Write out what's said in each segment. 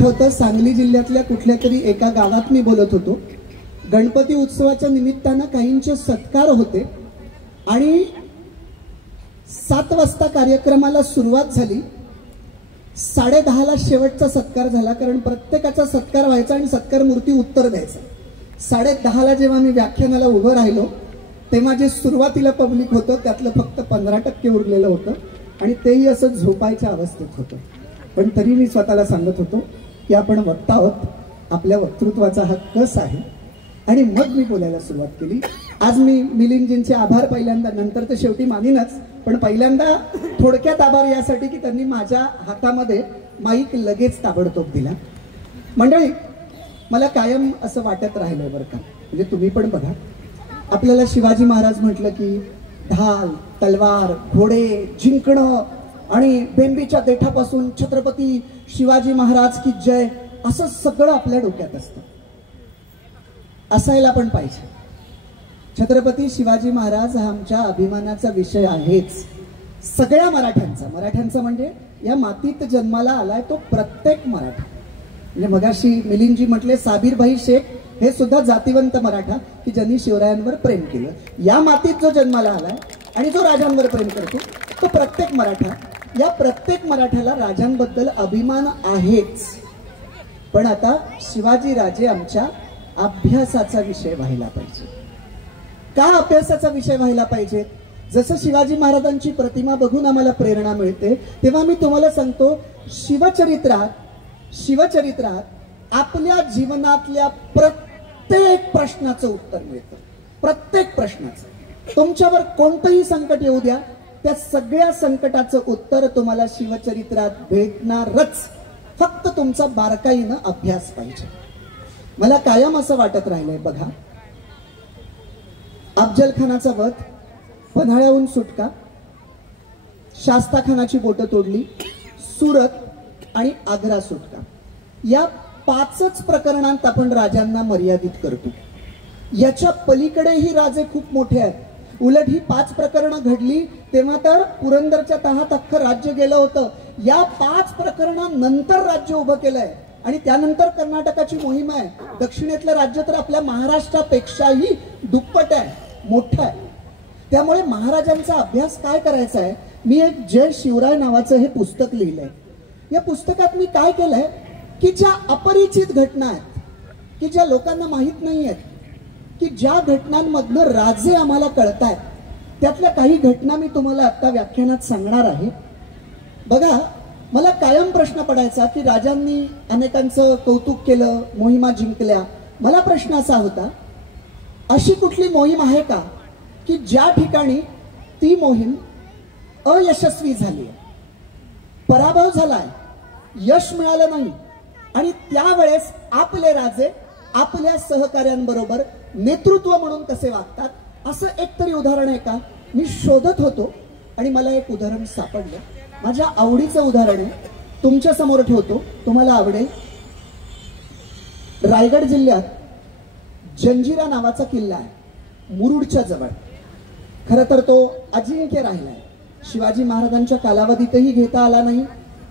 आठवतं, सांगली जिल्ह्यातल्या कुठल्या तरी एका गावात मी बोलत होतो. गणपती उत्सवाच्या निमित्तानं काहींचे सत्कार होते आणि 7 वाजता कार्यक्रमाला सुरुवात झाली. 10:30ला शेवटचा सत्कार झाला, कारण प्रत्येकाचा सत्कार व्हायचा आणि सत्कार मूर्ती उत्तर द्यायचं. 10:30ला जेव्हा मी व्याख्यानाला उभं राहिलो तेव्हा जे सुरुवातीला पब्लिक होतं त्यातलं फक्त 15% उरलेलं होतं आणि तेही असं झोपायच्या अवस्थेत होतं. पण तरी मी स्वतःला सांगत होतो की आपण वक्ता आहोत, आपल्या वक्तृत्वाचा हा कस आहे. आणि मग मी बोलायला सुरुवात केली. आज मी मिलिंदजींचे आभार पहिल्यांदा, नंतर तर शेवटी मानीनच, पण पहिल्यांदा थोडक्यात आभार यासाठी की त्यांनी माझ्या हातामध्ये माईक लगेच ताबडतोब दिला. मंडळी, मला कायम असं वाटत राहिलंय बरं का, म्हणजे तुम्ही पण बघा, आपल्याला शिवाजी महाराज म्हटलं की ढाल, तलवार, घोडे, जिंकणं आणि बेंबीच्या देठापासून छत्रपती शिवाजी महाराज की जय असं सगळं आपल्या डोक्यात असतं. असायला पण पाहिजे. छत्रपती शिवाजी महाराज हा आमच्या अभिमानाचा विषय आहेच, सगळ्या मराठ्यांचा म्हणजे या मातीत जन्माला आलाय तो प्रत्येक मराठा. म्हणजे मगाशी मिलिंदजी म्हटले साबीरभाई शेख हे सुद्धा जातीवंत मराठा की ज्यांनी शिवरायांवर प्रेम केलं. या मातीत जो जन्माला आलाय आणि जो राजांवर प्रेम करतो तो प्रत्येक मराठा. या प्रत्येक मराठ्याला राजांबद्दल अभिमान आहेच. पण आता शिवाजी राजे आमच्या अभ्यासाचा विषय व्हायला पाहिजे. का अभ्यासाचा विषय व्हायला पाहिजे? जसं शिवाजी महाराजांची प्रतिमा बघून आम्हाला प्रेरणा मिळते, तेव्हा मी तुम्हाला सांगतो, शिवचरित्रात आपल्या जीवनातल्या प्रत्येक प्रश्नाचं उत्तर मिळतं. प्रत्येक प्रश्नाचं. तुमच्यावर कोणतंही संकट येऊ द्या, त्या सगळ्या संकटाचं उत्तर तुम्हाला शिवचरित्रात भेटणारच. फक्त तुमचा बारकाईनं अभ्यास पाहिजे. मला कायम असं वाटत राहिलंय बघा, अफजल खानाचा वध, पन्हाळ्याहून सुटका, शास्ताखानाची बोटं तोडली, सुरत आणि आग्रा सुटका, या 5च प्रकरणांत आपण राजांना मर्यादित करतो. याच्या पलीकडेही राजे खूप मोठे आहेत. उलट ही 5 प्रकरणं घडली तेव्हा तर पुरंदरच्या तहात अख्खं राज्य गेलं होतं. या 5 प्रकरणानंतर राज्य उभं केलंय आणि त्यानंतर कर्नाटकाची मोहीम आहे. दक्षिणेतलं राज्य तर आपल्या महाराष्ट्रापेक्षाही दुप्पट आहे, मोठं आहे. त्यामुळे महाराजांचा अभ्यास काय करायचा आहे? मी एक जय शिवराय नावाचं हे पुस्तक लिहिलंय. या पुस्तकात मी काय केलंय की ज्या अपरिचित घटना आहेत, की ज्या लोकांना माहीत नाही आहेत, की ज्या घटनांमधनं राजे आम्हाला कळतायत, त्यातल्या काही घटना मी तुम्हाला आता व्याख्यानात सांगणार आहे. बघा, मला कायम प्रश्न पडायचा की राजांनी अनेकांचं कौतुक केलं, मोहिमा जिंकल्या. मला प्रश्न असा होता, अशी कुठली मोहीम आहे का की ज्या ठिकाणी ती मोहीम अयशस्वी झाली, पराभव झालाय, यश मिळालं नाही आणि त्यावेळेस आपले राजे आपल्या सहकाऱ्यांबरोबर नेतृत्व म्हणून कसे वागतात, असं एकतरी उदाहरण आहे का? मी शोधत होतो आणि मला एक उदाहरण सापडलं. माझ्या आवडीचं उदाहरण आहे, तुमच्या समोर ठेवतो, तुम्हाला आवडेल. रायगड जिल्ह्यात जंजिरा नावाचा किल्ला आहे, मुरुडच्या जवळ. खरं तर तो अजिंक्य राहिलाय. शिवाजी महाराजांच्या कालावधीतही घेता आला नाही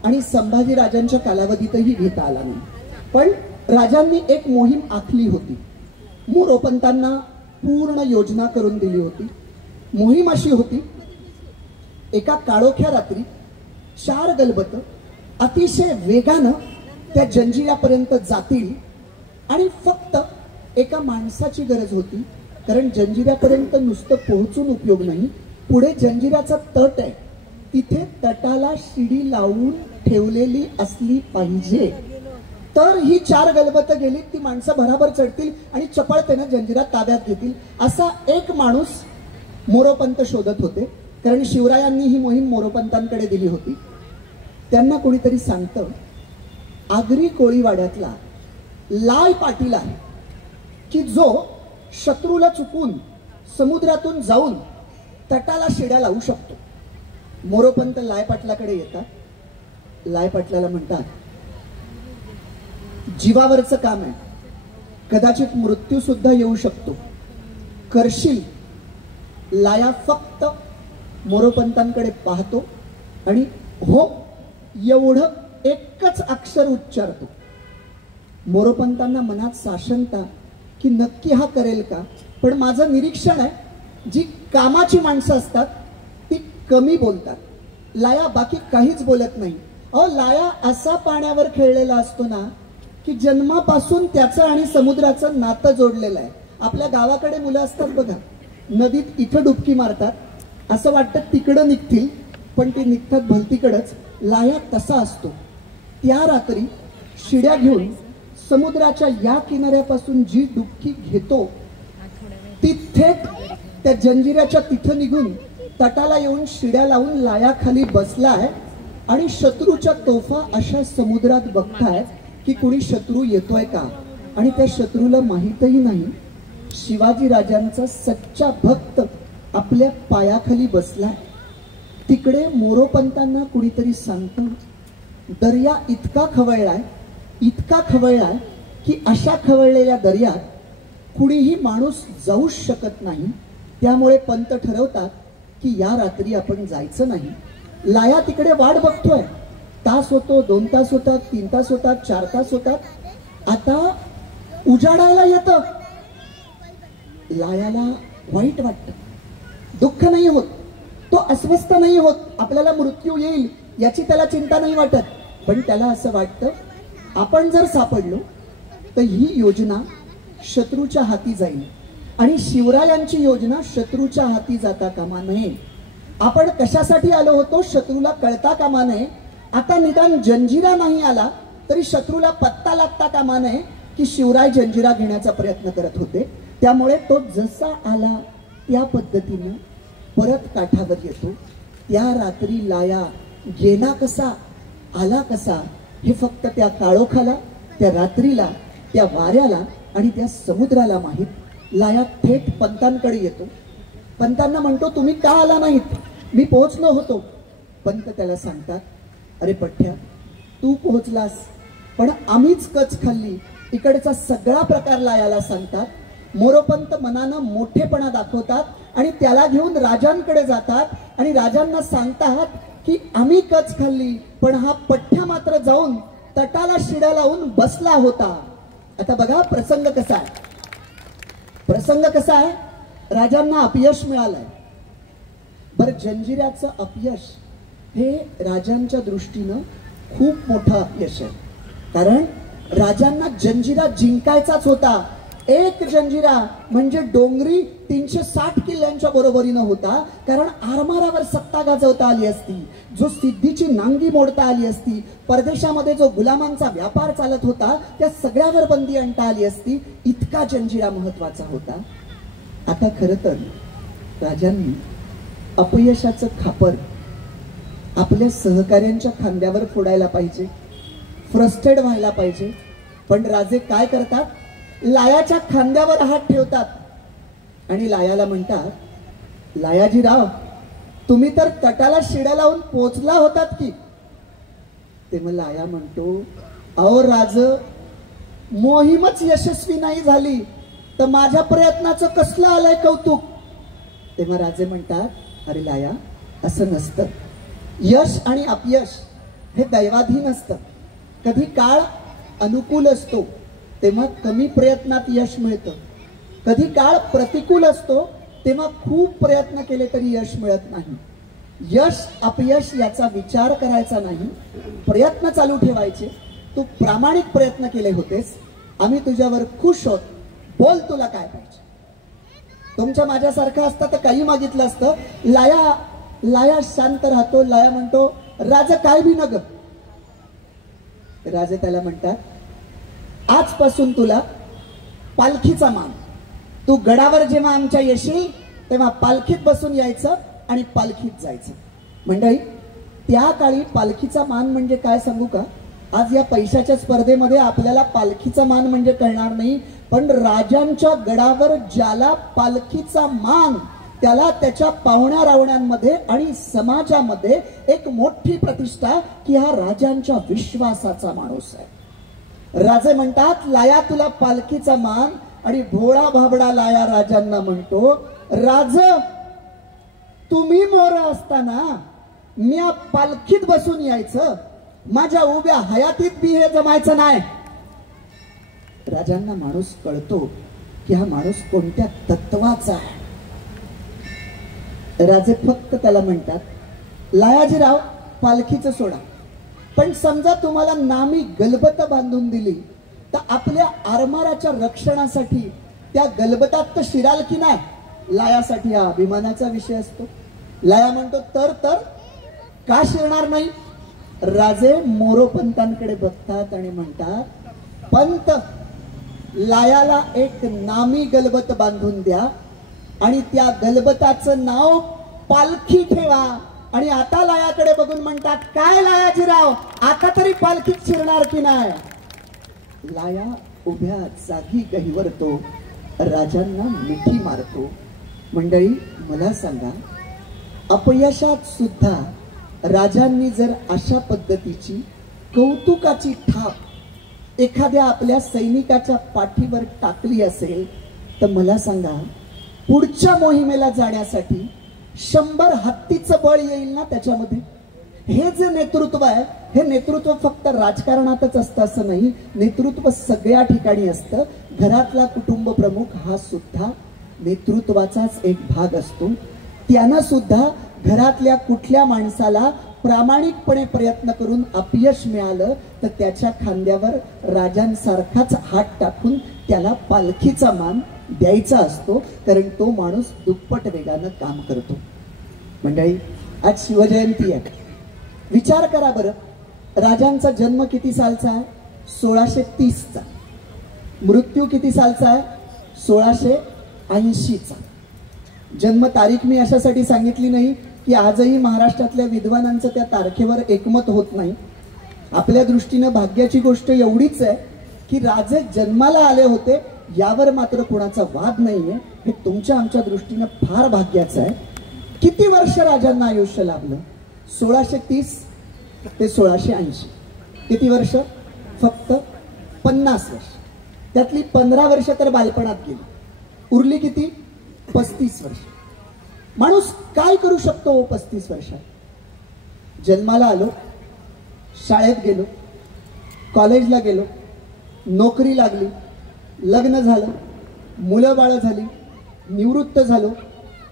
आणि संभाजी राजांच्या कालावधीतही घेता आला नाही. पण राजांनी एक मोहीम आखली होती, मोरोपंतांना पूर्ण योजना करून दिली होती. मोहीम अशी होती, एका काळोख्या रात्री 4 गलबत अतिशय वेगानं त्या जंजिऱ्यापर्यंत जातील आणि फक्त एका माणसाची गरज होती, कारण जंजिऱ्यापर्यंत नुसतं पोहोचून उपयोग नाही. पुढे जंजिऱ्याचा तट आहे, तिथे तटाला शिडी लावून ठेवलेली असली पाहिजे. तर ही 4 गलबत गेली, ती माणसं भराभर चढतील आणि चपळतेनं जंजिरा ताब्यात घेतील. असा एक माणूस मोरोपंत शोधत होते, कारण शिवरायांनी ही मोहीम मोरोपंतांकडे दिली होती. त्यांना कोणीतरी सांगतं, आगरी कोळीवाड्यातला लाय पाटील आहे की जो शत्रूला चुकून समुद्रातून जाऊन तटाला शिड्या लावू शकतो. मोरोपंत लाय पाटलाकडे येतात. लाय पाटलाला म्हणतात, जीवावरचं काम आहे, कदाचित मृत्यू सुद्धा येऊ शकतो, करशील? लाया फक्त मोरोपंतांकडे पाहतो आणि हो एवढं एकच अक्षर उच्चारतो. मोरोपंतांना मनात साशंकता की नक्की हा करेल का. पण माझं निरीक्षण आहे, जी कामाची माणसं असतात ती कमी बोलतात. लाया बाकी काहीच बोलत नाही. अहो, लाया असा पाण्यावर खेळलेला असतो ना की जन्मापासून त्याचं आणि समुद्राचं नातं जोडलेलं आहे. आपल्या गावाकडे मुलं असतात बघा, नदीत इथं डुबकी मारतात, असं वाटतं तिकडं निघतील, पण ते निघतात भलतीकडंच. लाया तसा असतो. त्या रात्री शिड्या घेऊन समुद्राच्या या किनाऱ्यापासून जी डुबकी घेतो ती थेट त्या जंजिऱ्याच्या तिथं निघून तटाला येऊन शिड्या लावून लाया खाली बसलाय आणि शत्रूच्या तोफा अशा समुद्रात बघतायत की कुणी शत्रू येतोय का. आणि त्या शत्रूला माहीतही नाही शिवाजी राजांचा सच्चा भक्त आपल्या पायाखाली बसलाय. तिकडे मोरोपंतांना कुणीतरी सांगतं, दर्या इतका खवळलाय की अशा खवळलेल्या दर्यात कुणीही माणूस जाऊच शकत नाही. त्यामुळे पंत ठरवतात की या रात्री आपण जायचं नाही. लाया तिकडे वाट बघतोय. तास होतो, 2 तास होतात, 3 तास होतात, 4 तास होतात. आता उजाडायला येतं. लायाला वाईट वाटतं, दुःख नाही होत, तो अस्वस्थ नाही होत, आपल्याला मृत्यू येईल याची त्याला चिंता नाही वाटत. पण त्याला असं वाटतं आपण जर सापडलो तर ही योजना शत्रूच्या हाती जाईल आणि शिवरायांची योजना शत्रूच्या हाती जाता कामा नये. आपण कशासाठी आलो होतो शत्रूला कळता कामा नये. आता निदान जंजिरा नाही आला तरी शत्रूला पत्ता लागता कामा नये की शिवराय जंजिरा घेण्याचा प्रयत्न करत होते. त्यामुळे तो जसा आला त्या पद्धतीने परत काठावर येतो. त्या रात्री लाया गेला कसा, आला कसा हे फक्त त्या काळोखाला, त्या रात्रीला, त्या वाऱ्याला आणि त्या समुद्राला माहीत. लाया थेट पंतांकडे येतो. पंतांना म्हणतो, तुम्ही का आला नाहीत, मी पोहोचलो होतो. पंत त्याला सांगतात, अरे पठ्या, तू पोहोचलास पण आम्हीच कच खाल्ली. इकडचा सगळा प्रकार लायाला सांगतात. मोरोपंत मनानं मोठेपणा दाखवतात आणि त्याला घेऊन राजांकडे जातात आणि राजांना सांगतात की आम्ही कच खाल्ली, पण हा पठ्या मात्र जाऊन तटाला शिड्या लावून बसला होता. आता बघा प्रसंग कसा आहे. राजांना अपयश मिळालंय. बरं, जंजिऱ्याचं अपयश हे राजांच्या दृष्टीनं खूप मोठं अपयश आहे. कारण राजांना जंजिरा जिंकायचाच होता. एक जंजिरा म्हणजे डोंगरी 360 किल्ल्यांच्या बरोबरीनं होता. कारण आरमारावर सत्ता गाजवता आली असती, जो सिद्धीची नांगी मोडता आली असती, परदेशामध्ये जो गुलामांचा व्यापार चालत होता त्या सगळ्यावर बंदी आणता आली असती. इतका जंजिरा महत्वाचा होता. आता खरं तर राजांनी अपयशाचं खापर आपल्या सहकाऱ्यांच्या खांद्यावर फोडायला पाहिजे, फ्रस्ट्रेट व्हायला पाहिजे. पण राजे काय करतात, लायाच्या खांद्यावर हात ठेवतात आणि लायाला म्हणतात, लायाजीराव, तुम्ही तर तटाला शिड्या लावून पोचला होतात की. तेव्हा लाया म्हणतो, अहो राज, मोहीमच यशस्वी नाही झाली तर माझ्या प्रयत्नाचं कसलं आलंय कौतुक. तेव्हा राजे म्हणतात, अरे लाया, असं नसतं. यश आणि अपयश हे दैवाधीन असतं. कधी काळ अनुकूल असतो तेव्हा कमी प्रयत्नात यश मिळतं. कधी काळ प्रतिकूल असतो तेव्हा खूप प्रयत्न केले तरी यश मिळत नाही. यश अपयश याचा विचार करायचा नाही, प्रयत्न चालू ठेवायचे. तू प्रामाणिक प्रयत्न केले होतेस, आम्ही तुझ्यावर खुश होत. बोल, तुला काय पाहिजे. तुमच्या माझ्यासारखं असतं तर काही मागितलं असतं. लाया शांत राहतो. लाया म्हणतो, राजा काय भी नग. राजे त्याला म्हणतात, आजपासून तुला पालखीचा मान. तू गडावर जेव्हा आमच्या येशील तेव्हा पालखीत बसून यायचं आणि पालखीत जायचं. मंडळी, त्या काळी पालखीचा मान म्हणजे काय सांगू का. आज या पैशाच्या स्पर्धेमध्ये आपल्याला पालखीचा मान म्हणजे कळणार नाही, पण राजांच्या गडावर ज्याला पालखीचा मान, त्याला त्याच्या पाहुण्या रावण्यांमध्ये आणि समाजामध्ये एक मोठी प्रतिष्ठा की हा राजांच्या विश्वासाचा माणूस आहे. राजे म्हणतात, लाया तुला पालखीचा मान. आणि भोळा भाबडा लाया राजांना म्हणतो, राज, तुम्ही मोर असताना मी पालखीत बसून यायचं, माझ्या उभ्या हयातीत बी हे जमायचं नाही. राजांना माणूस कळतो की हा माणूस कोणत्या तत्वाचा आहे. राजे फक्त त्याला म्हणतात, लायाजीराव पालखीचं सोडा, पण समजा तुम्हाला नामी गलबत बांधून दिली तर आपल्या आरमाराच्या रक्षणासाठी त्या गलबतात तर शिराल की नाही. लायासाठी हा अभिमानाचा विषय असतो. लाया म्हणतो तर का शिरणार नाही. राजे मोरोपंतांकडे बघतात आणि म्हणतात, पंत, लायाला एक नामी गलबत बांधून द्या आणि त्या गलबताचं नाव पालखी ठेवा. आणि आता लायाकडे बघून म्हणतात, काय लायाजीराव, आता तरी पालखीत शिरणार की नाही. लाया उभ्या जागी गहिवरतो, राजांना मिठी मारतो. मंडळी, मला सांगा, अपयशात सुद्धा राजांनी जर अशा पद्धतीची कौतुकाची थाप एखाद्या आपल्या सैनिकाच्या पाठीवर टाकली असेल तर मला सांगा, पुढच्या मोहिमेला जाण्यासाठी 100 हत्तीचं बळ येईल ना त्याच्यामध्ये. हे जे नेतृत्व आहे, हे नेतृत्व फक्त राजकारणातच असतं असं नाही. नेतृत्व सगळ्या ठिकाणी असतं. घरातला कुटुंब प्रमुख हा सुद्धा नेतृत्वाचाच एक भाग असतो. त्यानं सुद्धा घरातल्या कुठल्या माणसाला प्रामाणिकपणे प्रयत्न करून अपयश मिळालं तर त्याच्या खांद्यावर राजांसारखाच हात टाकून त्याला पालखीचा मान द्यायचा असतो, कारण तो माणूस दुप्पट वेगानं काम करतो. मंडळी, आज शिवजयंती आहे. विचार करा बरं, राजांचा जन्म किती सालचा आहे? 1630चा. मृत्यू किती सालचा आहे? 1680चा. जन्म तारीख मी अशासाठी सांगितली नाही की आजही महाराष्ट्रातल्या विद्वानांचं त्या तारखेवर एकमत होत नाही. आपल्या दृष्टीनं भाग्याची गोष्ट एवढीच आहे की राजे जन्माला आले होते यावर मात्र कोणाचा वाद नाहीये. हे तुमच्या आमच्या दृष्टीनं फार भाग्याचं आहे. किती वर्ष राजांना आयुष्य लाभलं? 1630 ते 1680. किती वर्ष? फक्त 50 वर्ष. त्यातली 15 वर्ष तर बालपणात गेली. उरली किती? 35 वर्ष. माणूस काय करू शकतो 35 वर्षात? जन्माला आलो, शाळेत गेलो, कॉलेजला गेलो, नोकरी लागली, लग्न झालं, मुलं बाळ झाली, निवृत्त झालो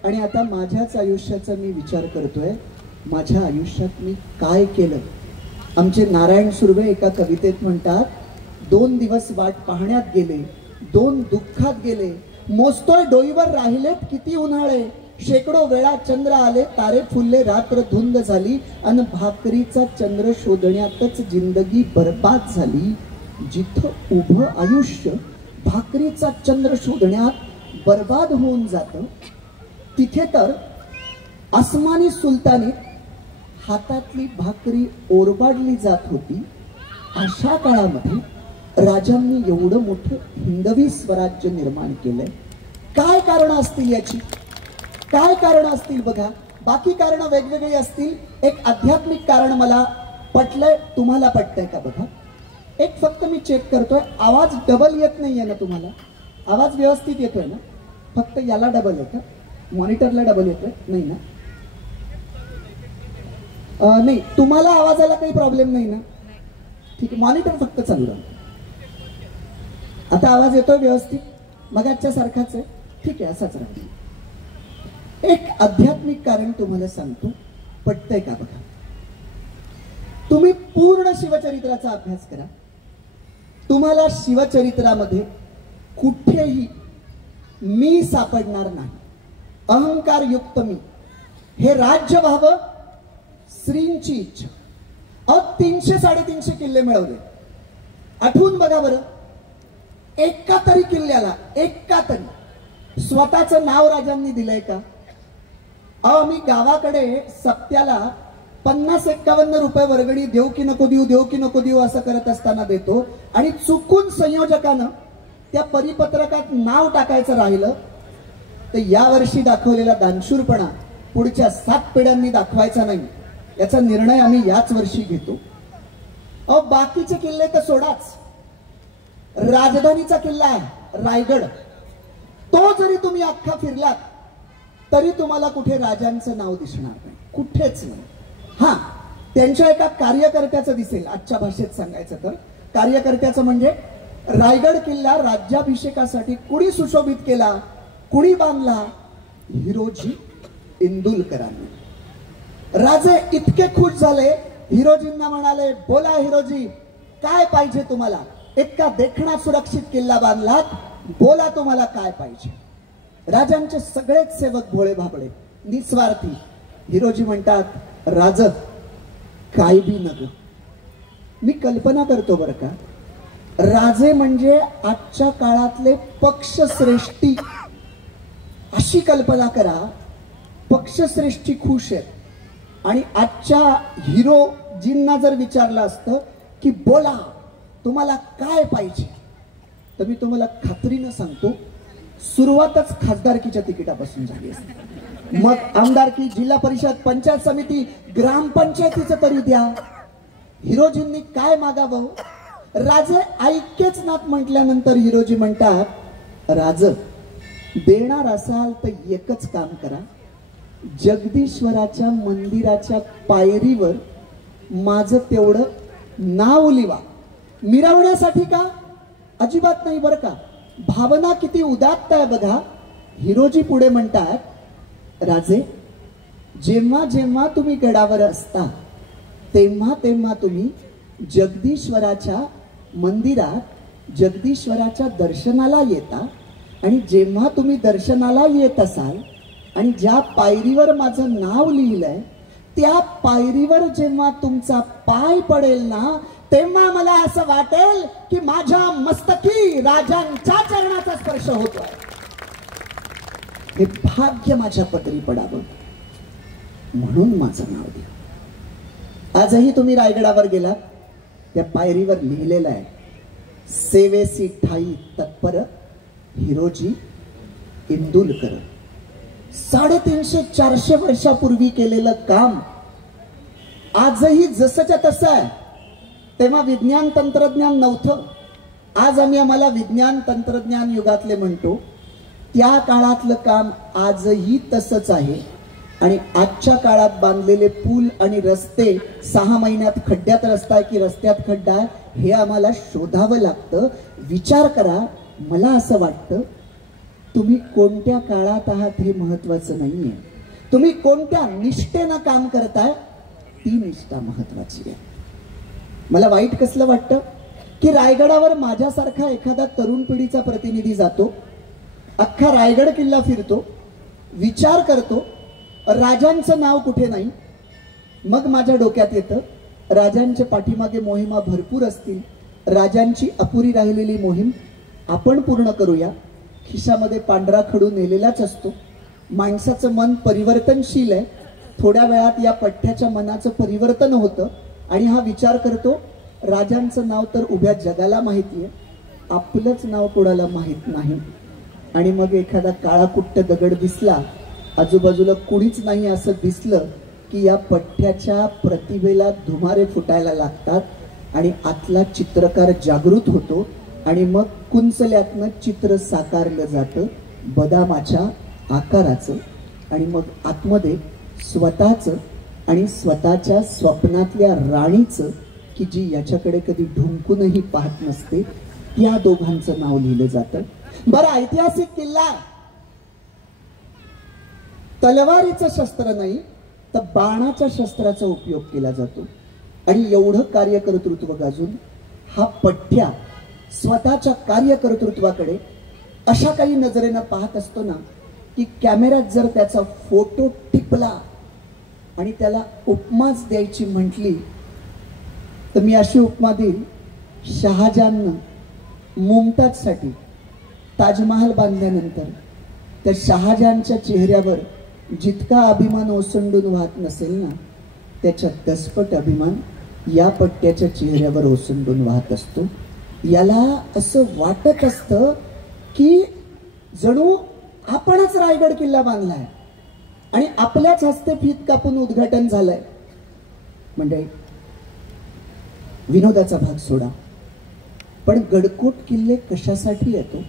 आणि आता माझ्याच आयुष्याचा मी विचार करतोय. माझ्या आयुष्यात मी काय केलं? आमचे नारायण सुर्वे एका कवितेत म्हणतात, 2 दिवस वाट पाहण्यात गेले, 2 दुःखात गेले, मोजतोय डोईवर राहिलेत किती उन्हाळे, शेकडो वेळा चंद्र आले, तारे फुलले, रात्र धुंद झाली, अन भाकरीचा चंद्र शोधण्यातच जिंदगी बर्बाद झाली. जिथं उभं आयुष्य भाकरीचा चंद्र शोधण्यात बर्बाद होऊन जातं, तिथे तर आसमानी सुलतानीत हातातली भाकरी ओरबाडली जात होती. अशा काळामध्ये राजांनी एवढं मोठं हिंदवी स्वराज्य निर्माण केलंय. काय कारण असतील याची? काय कारण असतील बघा. बाकी कारण वेगवेगळी असतील. एक आध्यात्मिक कारण मला पटलंय, तुम्हाला पटतंय का बघा. एक फक्त मी चेक करतोय, आवाज डबल येत नाहीये ना तुम्हाला? आवाज व्यवस्थित येतोय ना? फक्त याला डबल आहे का? मॉनिटरला डबल येतोय? नाही ना? नाही, तुम्हाला आवाजाला काही प्रॉब्लेम नाही ना? ठीक आहे, मॉनिटर फक्त चालू राहतं. आता आवाज येतोय व्यवस्थित? मगाच्या सारखाच आहे? ठीक आहे, असाच राहतो. एक आध्यात्मिक कारण तुम्हाला सांगतो, पटतंय का बघा. तुम्ही पूर्ण शिवचरित्राचा अभ्यास करा. तुम्हाला शिवचरित्रामध्ये कुठेही मी सापडणार नाही. अहंकार युक्त मी, हे राज्य व्हावं श्रींची इच्छा. 300-350 किल्ले मिळवले. आठवून बघा बरं, एका तरी किल्ल्याला, एका तरी स्वतःचं नाव राजांनी दिलंय का? मी गावाकडे सप्त्याला 50-51 रुपये वर्गणी देऊ की नको देऊ, देऊ की नको देऊ असं करत असताना देतो, आणि चुकून संयोजकानं त्या परिपत्रकात नाव टाकायचं राहिलं तर यावर्षी दाखवलेला दानशूरपणा पुढच्या 7 पिढ्यांनी दाखवायचा नाही, याचा निर्णय आम्ही याच वर्षी घेतो. बाकीचे किल्ले तर सोडाच. राजधानीचा किल्ला आहे रायगड, तो जरी तुम्ही अख्खा फिरलात तरी तुम्हाला कुठे राजांचं नाव दिसणार नाही, कुठेच नाही. हा, त्यांच्या एका कार्यकर्त्याचं दिसेल. आजच्या भाषेत सांगायचं तर कार्यकर्त्याचं म्हणजे रायगड किल्ला राज्याभिषेकासाठी कुणी सुशोभित केला, कुणी बांधला? हिरोजी इंदुलकरांनी. राजे इतके खुश झाले, हिरोजींना म्हणाले, बोला हिरोजी, काय पाहिजे तुम्हाला? इतका देखणा सुरक्षित किल्ला बांधलात, बोला तुम्हाला काय पाहिजे? राजांचे सगळेच सेवक भोळे भाबडे, निस्वार्थी. हिरोजी म्हणतात, राज काय बी नग. मी कल्पना करतो बरं का, राजे म्हणजे आजच्या काळातले पक्षश्रेष्ठी. अशी कल्पना करा, पक्षश्रेष्ठी खुश आहेत आणि आजच्या हिरोजींना जर विचारलं असतं की बोला तुम्हाला काय पाहिजे, तर मी तुम्हाला खात्रीनं सांगतो, सुरुवातच खासदारकीच्या तिकिटापासून झाली असते. मग आमदारकी, जिल्हा परिषद, पंचायत समिती, ग्रामपंचायतीचं तरी द्या. हिरोजींनी काय मागावं? राजे ऐकेच नात म्हटल्यानंतर हिरोजी म्हणतात, राज देणार असाल तर एकच काम करा, जगदीश्वराच्या मंदिराच्या पायरीवर माझं तेवढं नाव लिवा. मिरवण्यासाठी का? अजिबात नाही बरं का. भावना किती उदात्त आहे बघा. हिरोजी पुढे म्हणतात, राजे जेव्हा जेव्हा तुम्ही गडावर असता तेव्हा तेव्हा तुम्ही जगदीश्वराच्या मंदिरात जगदीश्वराच्या दर्शनाला येता आणि जेव्हा तुम्ही दर्शनाला येत असाल आणि ज्या पायरीवर माझं नाव लिहिलंय त्या पायरीवर जेव्हा तुमचा पाय पडेल ना, तेव्हा मला असं वाटेल की माझ्या मस्तकी राजांच्या चरणाचा स्पर्श होतोय. हे भाग्य माझ्या पदरी पडावं म्हणून माझं नाव द्या. आजही तुम्ही रायगडावर गेलात, त्या पायरीवर लिहिलेलं आहे, सेवेसी ठाई तत्पर हिरोजी इंदुलकर. 350-400 वर्षापूर्वी केलेलं काम आजही जसंच्या तसं आहे. तेव्हा विज्ञान तंत्रज्ञान नव्हतं. आज आम्हाला विज्ञान तंत्रज्ञान युगातले म्हणतो. त्या काळातलं काम आजही तसंच आहे. आणि आजच्या काळात बांधलेले पूल आणि रस्ते 6 महिन्यात खड्ड्यात रस्ता आहे की रस्त्यात खड्डा आहे हे आम्हाला शोधावं लागतं. विचार करा, मला असं वाटतं तुम्ही कोणत्या काळात आहात हे महत्वाचं नाहीये, तुम्ही कोणत्या निष्ठेनं काम करताय ती निष्ठा महत्वाची आहे. मला वाईट कसलं वाटतं की रायगडावर माझ्यासारखा एखादा तरुण पिढीचा प्रतिनिधी जातो, अख्खा रायगड किल्ला फिरतो, विचार करतो, राजांचं नाव कुठे नाही. मग माझ्या डोक्यात येतं, राजांच्या पाठीमागे मोहिमा भरपूर असतील, राजांची अपुरी राहिलेली मोहीम आपण पूर्ण करूया. खिशामध्ये पांढरा खडू नेलेलाच असतो. माणसाचं मन परिवर्तनशील आहे. थोड्या वेळात या पठ्ठ्याच्या मनाचं परिवर्तन होतं आणि हा विचार करतो, राजांचं नाव तर उभ्या जगाला माहिती आहे, आपलंच नाव कोणाला माहीत नाही. आणि मग एखादा काळाकुट्ट दगड दिसला, आजूबाजूला कुणीच नाही असं दिसलं की या पठ्ठ्याच्या प्रतिभेला धुमारे फुटायला लागतात आणि आतला चित्रकार जागृत होतो आणि मग कुंचल्यातनं चित्र साकारलं जातं बदामाच्या आकाराचं. आणि मग आतमध्ये स्वतःचं आणि स्वतःच्या स्वप्नातल्या राणीचं, की जी याच्याकडे कधी ढुंकूनही पाहत नसते, या दोघांचं नाव लिहिलं जातं. बरं, ऐतिहासिक किल्ला तलवारीचं शस्त्र नाही तर बाणाच्या शस्त्राचा उपयोग केला जातो. आणि एवढं कार्यकर्तृत्व गाजून हा पठ्ठ्या स्वतःच्या कार्यकर्तृत्वाकडे अशा काही नजरेनं पाहत असतो ना की कॅमेऱ्यात जर त्याचा फोटो टिपला आणि त्याला उपमाच द्यायची म्हटली तर मी अशी उपमा देईल, शहाजहाननं मुमताजसाठी ताजमहाल बांधल्यानंतर त्या शहाजहानच्या चेहऱ्यावर जितका अभिमान ओसंडून वाहत नसेल ना, त्याच्या 10 पट अभिमान या पट्ट्याच्या चेहऱ्यावर ओसंडून वाहत असतो. याला असं वाटत असतं की जणू आपणच रायगड किल्ला बांधलाय आणि आपल्याच हस्ते फीत कापून उद्घाटन झालंय. म्हणजे विनोदाचा भाग सोडा, पण गडकोट किल्ले कशासाठी येतो?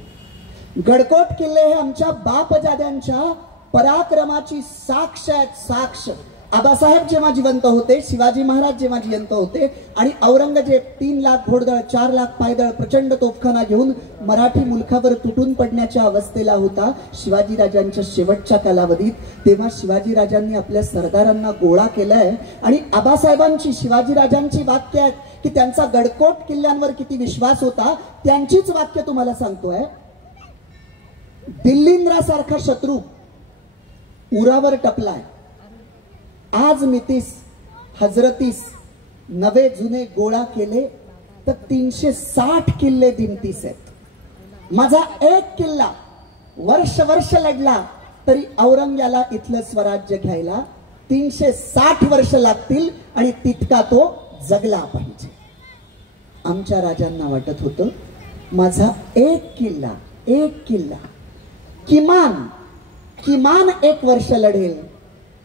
गडकोट किल्ले हे आमच्या बापजाद्यांच्या पराक्रमाची साक्ष आहेत, साक्ष. आबासाहेब जेव्हा जिवंत होते, शिवाजी महाराज जेव्हा जिवंत होते आणि औरंगजेब 3 लाख घोडदळ 4 लाख पायदळ प्रचंड तोफखाना घेऊन मराठी मुलखावर तुटून पडण्याच्या अवस्थेला होता शिवाजी राजांच्या शेवटच्या कालावधीत, तेव्हा शिवाजी राजांनी आपल्या सरदारांना गोळा केलाय आणि आबासाहेबांची शिवाजी राजांची वाक्य आहेत की त्यांचा गडकोट किल्ल्यांवर किती विश्वास होता, त्यांचीच वाक्य तुम्हाला सांगतोय. दिल्लींद्रासारखा शत्रू उरावर टपलाय, आज मितीस हजरतीस नवे जुने गोळा केले तर 360 किल्ले दिमतीस आहेत. माझा एक किल्ला वर्ष लढला तरी औरंग्याला इथलं स्वराज्य घ्यायला 360 वर्ष लागतील आणि तितका तो जगला पाहिजे. आमच्या राजांना वाटत होतं माझा एक किल्ला किमान 1 वर्ष लढेल.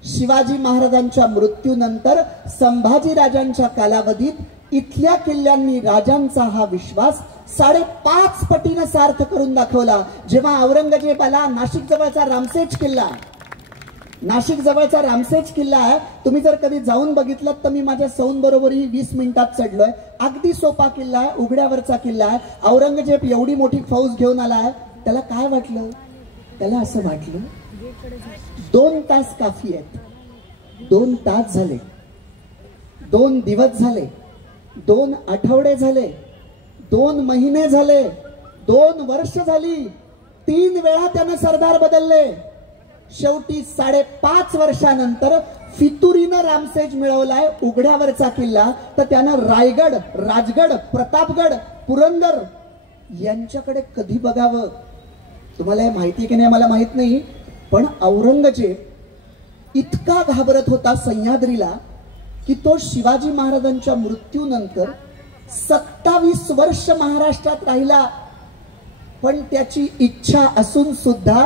शिवाजी महाराजांच्या मृत्यूनंतर संभाजी राजांच्या कालावधीत इथल्या किल्ल्यांनी राजांचा हा विश्वास 5.5 पटीने सार्थ करून दाखवला. जेव्हा औरंगजेब आला, नाशिक जवळचा रामसेज किल्ला आहे, तुम्ही जर कधी जाऊन बघितलं तर मी माझ्या सौन बरोबरही 20 मिनिटात चढलोय. अगदी सोपा किल्ला आहे, उघड्यावरचा किल्ला आहे. औरंगजेब एवढी मोठी फौज घेऊन आलाय, त्याला काय वाटलं? त्याला असं वाटलं 2 तास काफी आहेत. 2 तास झाले, 2 दिवस झाले, 2 आठवडे झाले, 2 महिने झाले, 2 वर्ष झाली, 3 वेळा त्यानं सरदार बदलले. शेवटी 5.5 वर्षानंतर फितुरीनं रामसेज मिळवलाय, उघड्यावरचा किल्ला. तर त्यानं रायगड, राजगड, प्रतापगड, पुरंदर यांच्याकडे कधी बघावं? तुम्हाला हे माहिती की नाही मला माहित नाही, पण औरंगजेब इतका घाबरत होता सह्याद्रीला की तो शिवाजी महाराजांच्या मृत्यूनंतर 27 वर्ष महाराष्ट्रात राहिला. पण त्याची इच्छा असून सुद्धा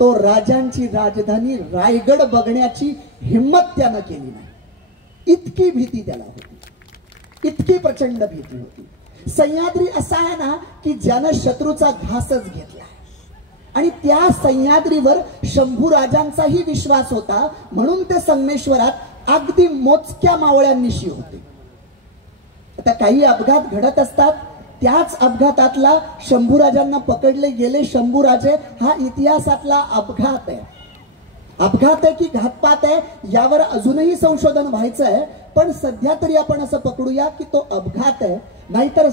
तो राजांची राजधानी रायगड बघण्याची हिम्मत त्यानं केली नाही. इतकी भीती त्याला होती, इतकी प्रचंड भीती होती. सह्याद्री असा आहे ना की ज्यानं शत्रूचा घासच घेतला आणि त्या सह्याद्रीवर शंभू राजांचाही विश्वास होता, म्हणून ते संगमेश्वरात अगदी मोजक्या मावळ्यांनिशी होते. आता काही अपघात घडत असतात, त्याच अपघातातला शंभूराजांना पकडले गेले शंभूराजे हा इतिहासातला अपघात आहे की घातपात आहे, यावर अजूनही संशोधन व्हायचं आहे. पण सध्या तरी आपण असं पकडूया की तो अपघात आहे. नाहीतर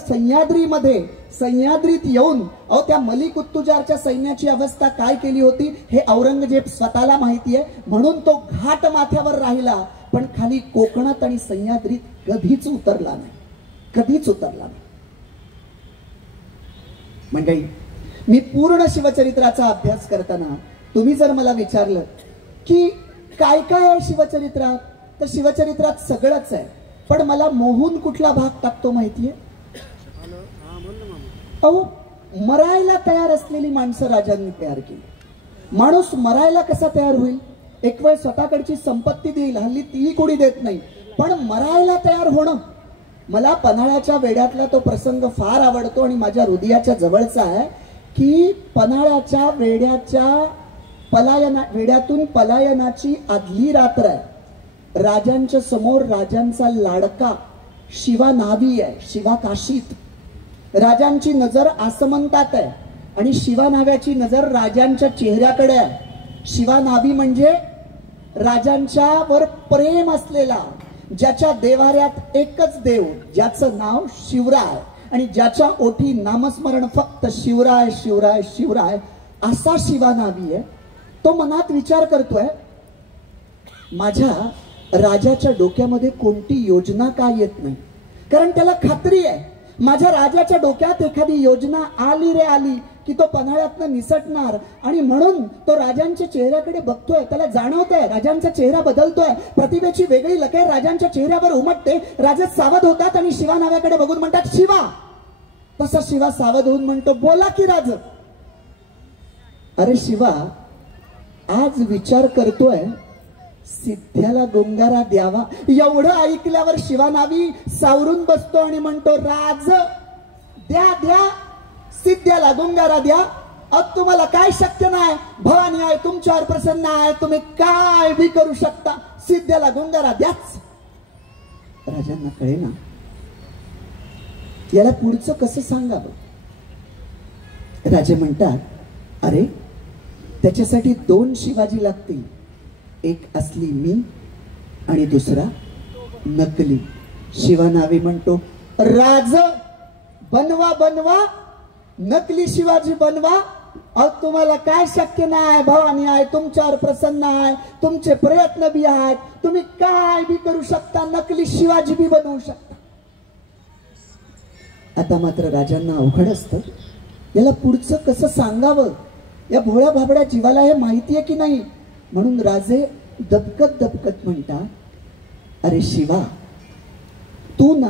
सह्याद्रीत येऊन त्या मलिक उत्तुजारच्या सैन्याची अवस्था काय केली होती हे औरंगजेब स्वतःला माहिती आहे. म्हणून तो घाट माथ्यावर राहिला, पण खाली कोकणात आणि सह्याद्रीत कधीच उतरला नाही. मंडळी, मी पूर्ण शिवचरित्राचा अभ्यास करताना तुम्ही जर मला विचारलं की काय काय आहे शिवचरित्रात, तर शिवचरित्रात सगळंच आहे. पण मला मोहून कुठला भाग टाकतो माहितीये? अहो, मरायला तयार असलेली माणसं राजांनी तयार केली. माणूस मरायला कसा तयार होईल? एक वेळ स्वतःकडची संपत्ती देईल, हल्ली तीही कोणी देत नाही, पण मरायला तयार होणं. मला पन्हाळ्याच्या वेड्यातला तो प्रसंग फार आवडतो आणि माझ्या हृदयाच्या जवळचा आहे की पन्हाळ्याच्या वेड्यातून पलायनाची आदली रात्र आहे. राजांच्या समोर राजांचा लाडका शिवा नावी आहे, शिवा काशीत. राजांची नजर आसमंतात आहे आणि शिवा नाव्याची नजर राजांच्या चेहऱ्याकडे आहे. शिवा नावी म्हणजे राजांच्या वर प्रेम असलेला, ज्याच्या देवाऱ्यात एकच देव, ज्याचं नाव शिवराय आणि ज्याच्या ओठी नामस्मरण फक्त शिवराय शिवराय शिवराय, असा शिवा नावी आहे. तो मनात विचार करतोय, माझ्या राजाच्या डोक्यामध्ये कोणती योजना का येत नाही? कारण त्याला खात्री आहे माझ्या राजाच्या डोक्यात एखादी योजना आली की तो पन्हाळ्यातनं निसटणार. आणि म्हणून तो राजांच्या चेहऱ्याकडे बघतोय, त्याला जाणवतोय राजांचा चेहरा बदलतोय, प्रतिभेची वेगळी लकेर राजांच्या चेहऱ्यावर उमटते. राजा सावध होतात आणि शिवा नाव्याकडे बघून म्हणतात, शिवा. तसा शिवा सावध होऊन म्हणतो, बोला की राज. अरे शिवा, आज विचार करतोय सिद्ध्याला गोंगारा द्यावा. एवढं ऐकल्यावर शिवा नावी सावरून बसतो आणि म्हणतो, राज द्या सिद्ध्याला गोंगारा द्या. तुम्हाला काय शक्य नाही, भवानी आहे तुमच्यावर प्रसन्न आहे, तुम्ही काय बी करू शकता. सिद्ध्याला गुंगारा द्याच. राजांना कळेना याला पुढचं कसं सांगावं. राजे म्हणतात, अरे त्याच्यासाठी 2 शिवाजी लागतील, एक असली मी आणि दुसरा नकली. शिवानावी म्हणतो, राज बनवा बनवा, नकली शिवाजी बनवा. अहो तुम्हाला काय शक्य नाही, भवानी आहे तुमच्यावर प्रसन्न आहे, तुमचे प्रयत्न बी आहेत, तुम्ही काय बी करू शकता, नकली शिवाजी बी बनवू शकता. आता मात्र राजांना अवघड असतं, याला पुढचं कसं सांगावं. या भोळ्या भाबड्या जीवाला हे माहिती आहे की नाही. म्हणून राजे दबकत दबकत म्हणतात, अरे शिवा, तू ना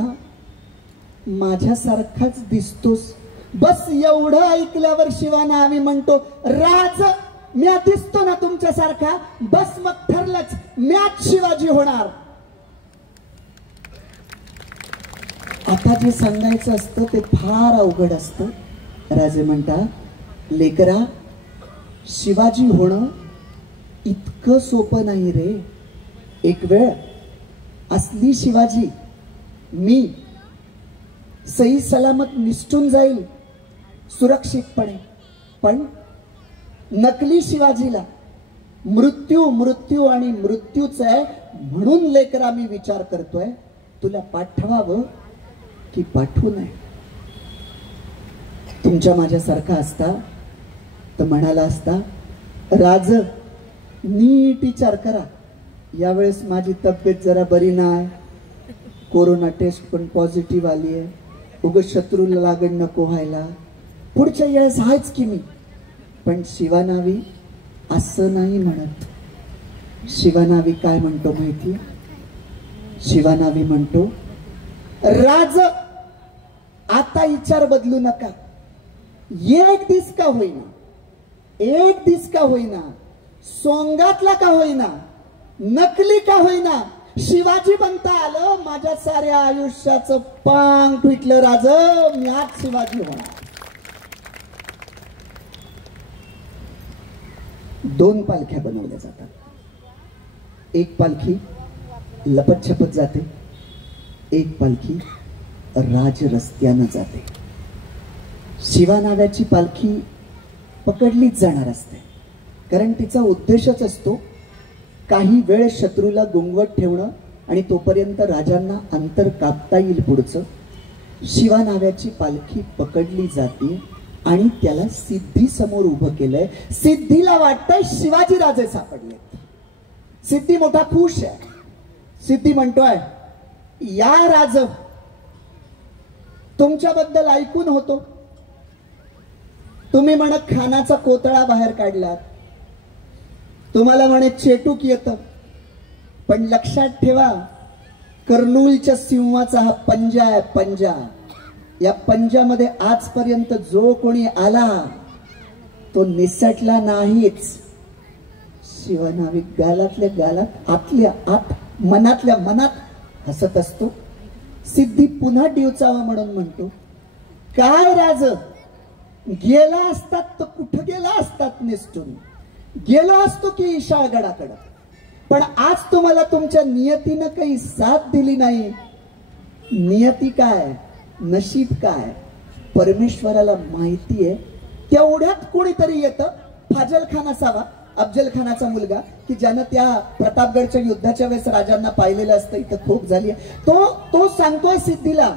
माझ्यासारखाच दिसतोस. बस एवढं ऐकल्यावर शिवानावी म्हणतो, राज म्या दिसतो ना तुमच्यासारखा, बस मग ठरलंच, म्याच शिवाजी होणार. आता जे सांगायचं असतं ते फार अवघड असतं. राजे म्हणतात, लेकरा, शिवाजी होणं इतकं सोपं नाही रे. एक वेळ असली शिवाजी मी सही सलामत निसटून जाईल सुरक्षितपणे, पण नकली शिवाजीला मृत्यू मृत्यू आणि मृत्यूच आहे. म्हणून लेकरा मी विचार करतोय, तुला पाठवावं की पाठवू नये. तुमच्या माझ्यासारखा असता तर म्हणाला असता, राज नीट विचार करा, यावेळेस माझी तब्येत जरा बरी नाही, कोरोना टेस्ट पण पॉझिटिव्ह आली आहे, उगाच शत्रूला लागण नको व्हायला, पुढच्या वेळेस आहेच की मी. पण शिवानावी असं नाही म्हणत. शिवानावी काय म्हणतो माहिती? शिवानावी म्हणतो, राज आता विचार बदलू नका, एक दिस का होईना, एक दिस का होईना, सोंगातला का होईना, नकली का होईना, शिवाजी बनता आलं. माझ्या साऱ्या आयुष्याचं पांग फिटलं राज, मी आज शिवाजी होणार. 2 पालख्या बनवल्या जातात. एक पालखी लपत छपत जाते, एक पालखी राज रस्त्यानं जाते. शिवानाव्याची पालखी पकडलीच जाणार असते, कारण तिचा उद्देशच असतो काही वेळ शत्रूला गुंगवत ठेवणं आणि तोपर्यंत राजांना अंतर कापता येईल पुढचं. शिवानाव्याची पालखी पकडली जाते आणि त्याला सिद्धी समोर उभं केलंय. सिद्धीला वाटतंय शिवाजी राजे सापडले. सिद्धी मोठा खुश आहे. सिद्धी म्हणतोय, या राज, तुमच्याबद्दल ऐकून होतो, तुम्ही म्हणे खानाचा कोतळा बाहेर काढलात, तुम्हाला म्हणे चेटूक येतं, पण लक्षात ठेवा कर्नूलच्या सिंहाचा हा पंजा आहे, पंजा. या पंजामध्ये आजपर्यंत जो कोणी आला तो निसटला नाहीच. शिवनावी गालातल्या गालात, आतल्या आत, मनातल्या मनात हसत असतो. सिद्धी पुन्हा डिवचावा म्हणून म्हणतो, काय राज, गेला असतात तर कुठं गेला असतात निसटून, गेलो असतो की ईशाळगडाकडं, पण आज तुम्हाला तुमच्या नियतीनं काही साथ दिली नाही. नियती काय, नशीब काय, परमेश्वराला माहिती आहे. तेवढ्यात कोणीतरी येतं, फाजल खान असावा, अफजल खानाचा मुलगा, की ज्यानं त्या प्रतापगडच्या युद्धाच्या वेळेस राजांना पाहिलेलं असतं, इथं खोक झाली आहे, तो सांगतोय सिद्धीला,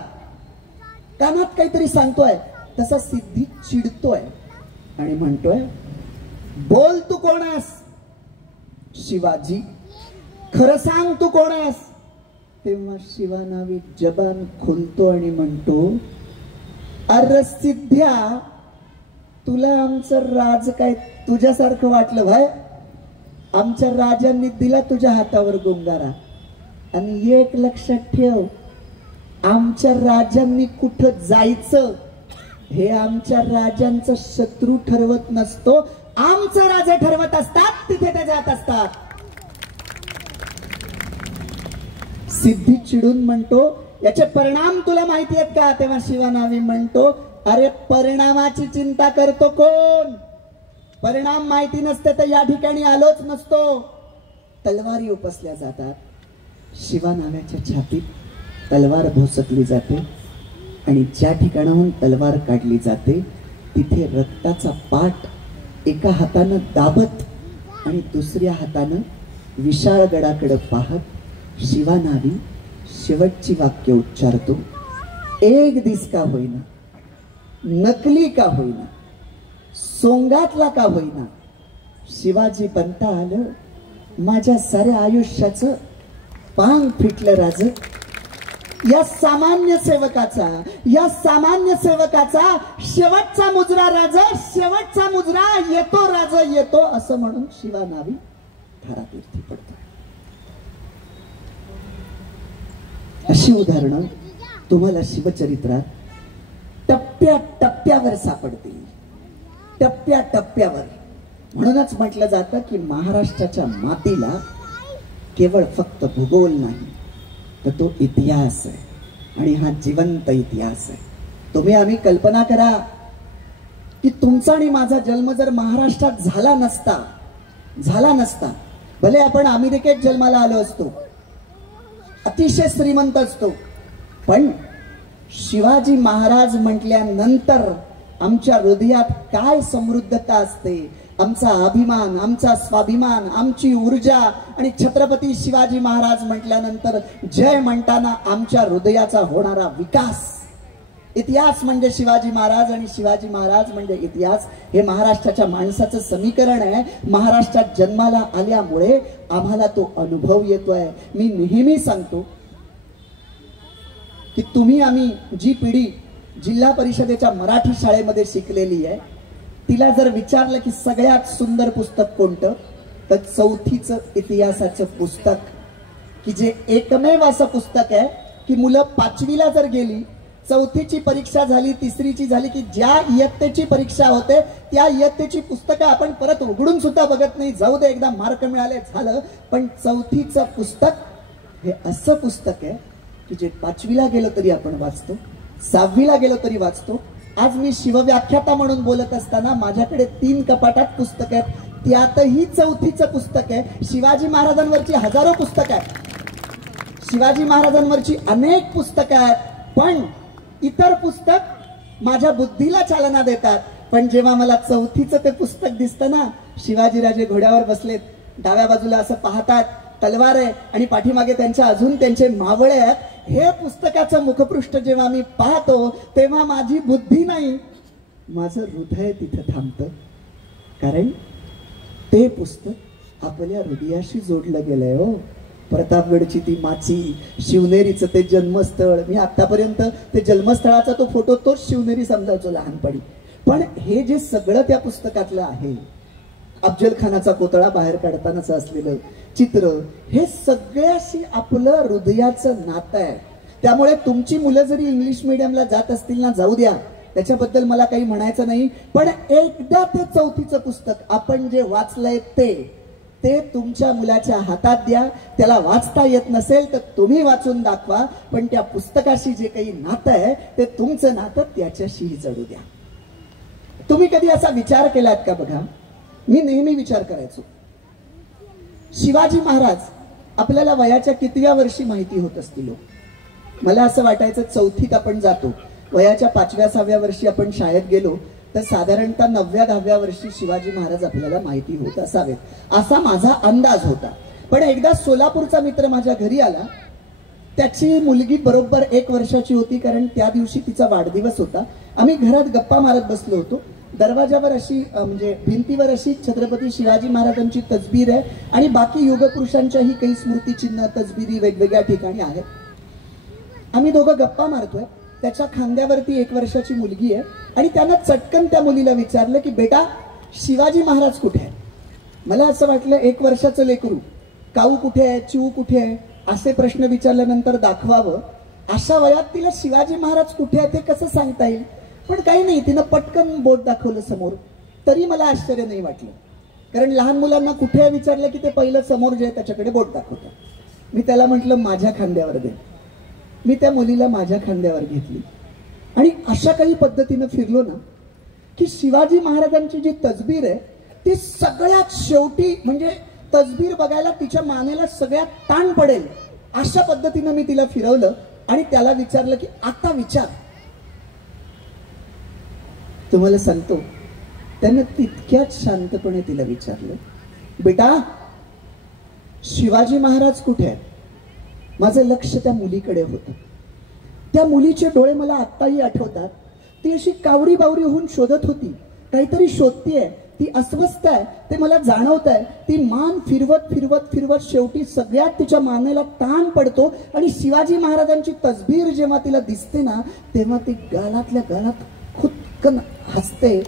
कानात काहीतरी सांगतोय. तसा सिद्धी चिडतोय आणि म्हणतोय, बोल तू कोण आहेस? शिवाजी, खरं सांग तू कोण आहेस? तेव्हा शिवानावी जबान खोलतो आणि म्हणतो, अरे सिद्ध्या, तुला आमचं राज काय तुझ्यासारखं वाटलं भाय? आमच्या राजांनी दिला तुझ्या हातावर गुंगारा. आणि एक लक्षात ठेव, आमच्या राजांनी कुठं जायचं हे आमच्या राजांचा शत्रू ठरवत नसतो, आमचं राजे ठरवत असतात, तिथे ते जात असतात. सिद्धी चिडून म्हणतो, याचे परिणाम तुला माहिती आहेत का? तेव्हा शिवानावी म्हणतो, अरे परिणामाची चिंता करतो कोण? परिणाम माहिती नसते तर या ठिकाणी आलोच नसतो. तलवारी उपसल्या जातात. शिवा नावाच्या छातीत तलवार भोसकली जाते आणि ज्या ठिकाणाहून तलवार काढली जाते तिथे रक्ताचा पाट एका हातानं दाबत आणि दुसऱ्या हातानं विशाळगडाकडे पाहत शिवानावी शेवटची वाक्य उच्चारतो. एक दिस का होईना, नकली का होईना, सोंगातला का होईना, शिवाजी बनता आलं, माझ्या साऱ्या आयुष्याचं पांग फिटलं राज. या सामान्य सेवकाचा शेवटचा मुजरा राज, शेवटचा मुजरा येतो राज येतो, असं म्हणून शिवानावी धारातीर्थी पडतो. अशी उदाहरणं तुम्हाला शिवचरित्रात टप्प्याटप्प्यावर सापडतील, टप्प्याटप्प्यावर. म्हणूनच म्हटलं जातं की महाराष्ट्राच्या मातीला केवळ फक्त भूगोल नाही तर तो इतिहास आहे आणि हा जिवंत इतिहास आहे. तुम्ही आम्ही कल्पना करा की तुमचा आणि माझा जन्म जर महाराष्ट्रात झाला नसता, भले आपण अमेरिकेत जन्माला आलो असतो, अतिशय श्रीमंत असतो, पण शिवाजी महाराज म्हटल्यानंतर आमच्या हृदयात काय समृद्धता असते, आमचा अभिमान, आमचा स्वाभिमान, आमची ऊर्जा. आणि छत्रपती शिवाजी महाराज म्हटल्यानंतर जय म्हणताना आमच्या हृदयाचा होणारा विकास. इतिहास म्हणजे शिवाजी महाराज आणि शिवाजी महाराज म्हणजे इतिहास. हे महाराष्ट्राच्या माणसाचं समीकरण आहे. महाराष्ट्रात जन्माला आल्यामुळे आम्हाला तो अनुभव येतोय. मी नेहमी सांगतो की तुम्ही आम्ही जी पिढी जिल्हा परिषदेच्या मराठी शाळेमध्ये शिकलेली आहे तिला जर विचारलं की सगळ्यात सुंदर पुस्तक कोणतं, तर चौथीचं इतिहासाचं पुस्तक, की जे एकमेव असं पुस्तक आहे की मुलं 5वीला जर गेली, चौथीची परीक्षा झाली, तिसरीची झाली, की ज्या इयत्तेची परीक्षा होते त्या इयत्तेची पुस्तकं आपण परत उघडून सुद्धा बघत नाही. जाऊ दे, एकदा मार्क मिळाले झालं. पण चौथीचं पुस्तक हे असं पुस्तक आहे की जे 5वीला गेलो तरी आपण वाचतो, 6वीला गेलो तरी वाचतो. आज मी शिवव्याख्याता म्हणून बोलत असताना माझ्याकडे 3 कपाटात पुस्तक आहेत, त्यातही चौथीचं पुस्तक आहे. शिवाजी महाराजांवरची हजारो पुस्तकं आहेत, शिवाजी महाराजांवरची अनेक पुस्तकं आहेत, पण इतर पुस्तक माझ्या बुद्धीला चालना देतात. पण जेव्हा मला चौथीचं ते पुस्तक दिसतं ना, शिवाजीराजे घोड्यावर बसलेत, डाव्या बाजूला असं पाहतात, तलवार आहे आणि पाठीमागे त्यांचे मावळे आहेत, हे पुस्तकाचं मुखपृष्ठ जेव्हा मी पाहतो तेव्हा माझी बुद्धी नाही, माझं हृदय तिथं थांबतं. कारण ते पुस्तक आपल्या हृदयाशी जोडलं गेलंय. हो, प्रतापगडची ती माची, शिवनेरीचं ते जन्मस्थळ, मी आतापर्यंत ते जन्मस्थळाचा तो फोटो तोच शिवनेरी समजायचो लहानपणी. पण हे जे सगळं त्या पुस्तकातलं आहे, अफजल खानाचा पुतळा बाहेर काढतानाच असलेलं चित्र, हे सगळ्याशी आपलं हृदयाचं नातं आहे. त्यामुळे तुमची मुलं जरी इंग्लिश मीडियमला जात असतील ना, जाऊ द्या, त्याच्याबद्दल मला काही म्हणायचं नाही. पण एकदा ते चौथीचं पुस्तक आपण जे वाचलंय ते तुमच्या मुलाच्या हातात द्या. त्याला वाचता येत नसेल तर तुम्ही वाचून दाखवा, पण त्या पुस्तकाशी जे काही नातं आहे ते तुमचं नातं त्याच्याशीही जडू द्या. तुम्ही कधी असा विचार केलात का? बघा, मी नेहमी विचार करायचो, शिवाजी महाराज आपल्याला वयाच्या कितव्या वर्षी माहिती होत असतील? मला असं वाटायचं चौथीत आपण जातो, वयाच्या 5व्या 6व्या वर्षी आपण शाळेत गेलो तर साधारणतः 9व्या 10व्या वर्षी शिवाजी महाराज आपल्याला माहिती होत असावेत, असा माझा अंदाज होता. पण एकदा सोलापूरचा मित्र माझ्या घरी आला, त्याची मुलगी बरोबर 1 वर्षाची होती, कारण त्या दिवशी तिचा वाढदिवस होता. आम्ही घरात गप्पा मारत बसलो होतो. दरवाजावर अशी म्हणजे भिंतीवर अशी छत्रपती शिवाजी महाराजांची तसबीर आहे आणि बाकी युगपुरुषांच्याही काही स्मृतिचिन्ह तसबिरी वेगवेगळ्या ठिकाणी आहेत. आम्ही दोघं गप्पा मारतोय, त्याच्या खांद्यावरती 1 वर्षाची मुलगी आहे आणि त्यानं चटकन त्या मुलीला विचारलं की बेटा, शिवाजी महाराज कुठे आहे? मला असं वाटलं 1 वर्षाचं लेकरू, काऊ कुठे आहे, चिऊ कुठे आहे, असे प्रश्न विचारल्यानंतर दाखवावं. अशा वयात तिला शिवाजी महाराज कुठे आहे ते कसं सांगता येईल? पण काही नाही, तिनं पटकन बोट दाखवलं समोर, तरी मला आश्चर्य नाही वाटलं. कारण लहान मुलांना कुठे विचारलं की ते पहिलं समोर जे आहे त्याच्याकडे बोट दाखवतात. मी त्याला म्हटलं माझ्या खांद्यावर दे. मी त्या मुलीला माझ्या खांद्यावर घेतली आणि अशा काही पद्धतीनं फिरलो ना की शिवाजी महाराजांची जी तसबीर आहे ती सगळ्यात शेवटी, म्हणजे तसबीर बघायला तिच्या मानेला सगळ्यात ताण पडेल अशा पद्धतीनं मी तिला फिरवलं आणि त्याला विचारलं की आता विचार. तुम्हाला सांगतो त्यानं तितक्याच शांतपणे तिला विचारलं, बेटा शिवाजी महाराज कुठे आहेत? माझं लक्ष त्या मुलीकडे होतं. त्या मुलीचे डोळे मला आत्ताही आठवतात. ती अशी कावरी बावरी होऊन शोधत होती, काहीतरी शोधतीये, ती अस्वस्थ आहे ते मला जाणवत आहे. ती मान फिरवत फिरवत फिरवत शेवटी सगळ्यात तिच्या मानेला ताण पडतो आणि शिवाजी महाराजांची तसबीर जेव्हा तिला दिसते ना तेव्हा ती गालातल्या गालात खुदकन हसते.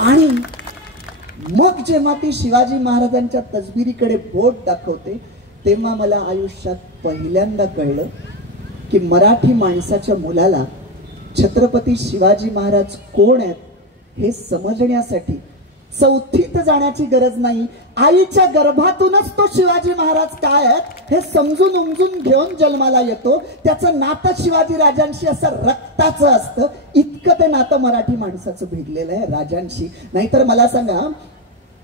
आणि मग जेव्हा ती शिवाजी महाराजांच्या तसबिरीकडे बोट दाखवते तेव्हा मला आयुष्यात पहिल्यांदा कळलं की मराठी माणसाच्या मुलाला छत्रपती शिवाजी महाराज कोण आहेत हे समजण्यासाठी चौथीत जाण्याची गरज नाही. आईच्या गर्भातूनच तो शिवाजी महाराज काय आहेत हे समजून उमजून घेऊन जन्माला येतो. त्याचं नातं शिवाजी राजांशी असं रक्ताचं असतं. इतकं ते नातं मराठी माणसाचं भिडलेलं आहे राजांशी. नाहीतर मला सांगा,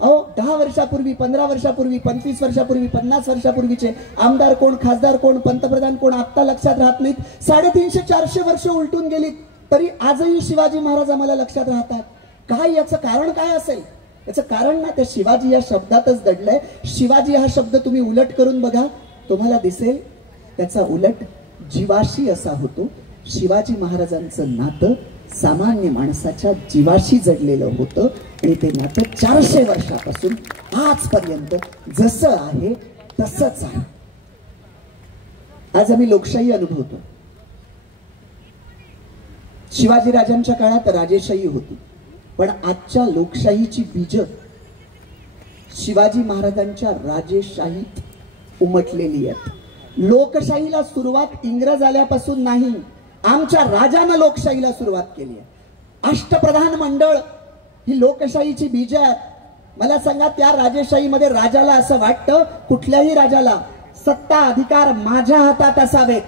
अहो 10 वर्षापूर्वी, 15 वर्षापूर्वी, 25 वर्षापूर्वी, 50 वर्षापूर्वीचे आमदार कोण, खासदार कोण, पंतप्रधान कोण आत्ता लक्षात राहत नाहीत. 350-400 वर्ष उलटून गेलीत तरी आजही शिवाजी महाराज आम्हाला लक्षात राहतात. काय याचं कारण काय असेल? याचं कारण ना त्या शिवाजी या शब्दातच दडलंय. शिवाजी हा शब्द तुम्ही उलट करून बघा, तुम्हाला दिसेल त्याचा उलट जीवाशी असा होतो. शिवाजी महाराजांचं नातं सामान्य माणसाच्या जीवाशी जडलेलं होतं आणि ते नातं 400 वर्षापासून आजपर्यंत जसं आहे तसंच आहे. आज आम्ही लोकशाही अनुभवतो. शिवाजी राजांच्या काळात राजेशाही होती, पण आजच्या लोकशाहीची बीज शिवाजी महाराजांच्या राजेशाहीत उमटलेली आहेत. लोकशाहीला सुरुवात इंग्रज आल्यापासून नाही, आमच्या राजानं लोकशाहीला सुरुवात केली आहे. अष्टप्रधान मंडळ ही लोकशाहीची बीज आहेत. मला सांगा, त्या राजेशाहीमध्ये राजाला असं वाटतं, कुठल्याही राजाला सत्ता अधिकार माझ्या हातात असावेत.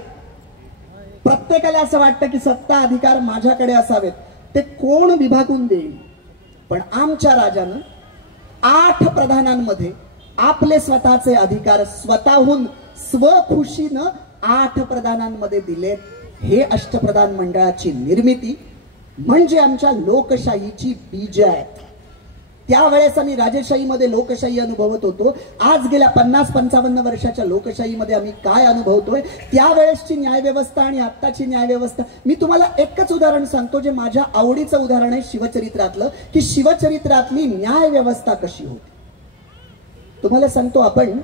प्रत्येकाला असं वाटतं की सत्ता अधिकार माझ्याकडे असावेत, ते कोण विभागून देईल. पण आमच्या राजानं 8 प्रधानांमध्ये आपले स्वतःचे अधिकार स्वतःहून स्वखुशीनं 8 प्रधानांमध्ये दिलेत. हे अष्टप्रधान मंडळाची निर्मिती म्हणजे आमच्या लोकशाहीची बीज आहेत. त्यावेळेस आम्ही राजेशाहीमध्ये लोकशाही अनुभवत होतो. आज गेल्या 50-55 वर्षाच्या लोकशाहीमध्ये आम्ही काय अनुभवतोय, त्यावेळेसची न्यायव्यवस्था आणि आत्ताची न्यायव्यवस्था. मी तुम्हाला एकच उदाहरण सांगतो जे माझ्या आवडीचं उदाहरण आहे शिवचरित्रातलं, की शिवचरित्रातली न्यायव्यवस्था कशी होती. तुम्हाला सांगतो, आपण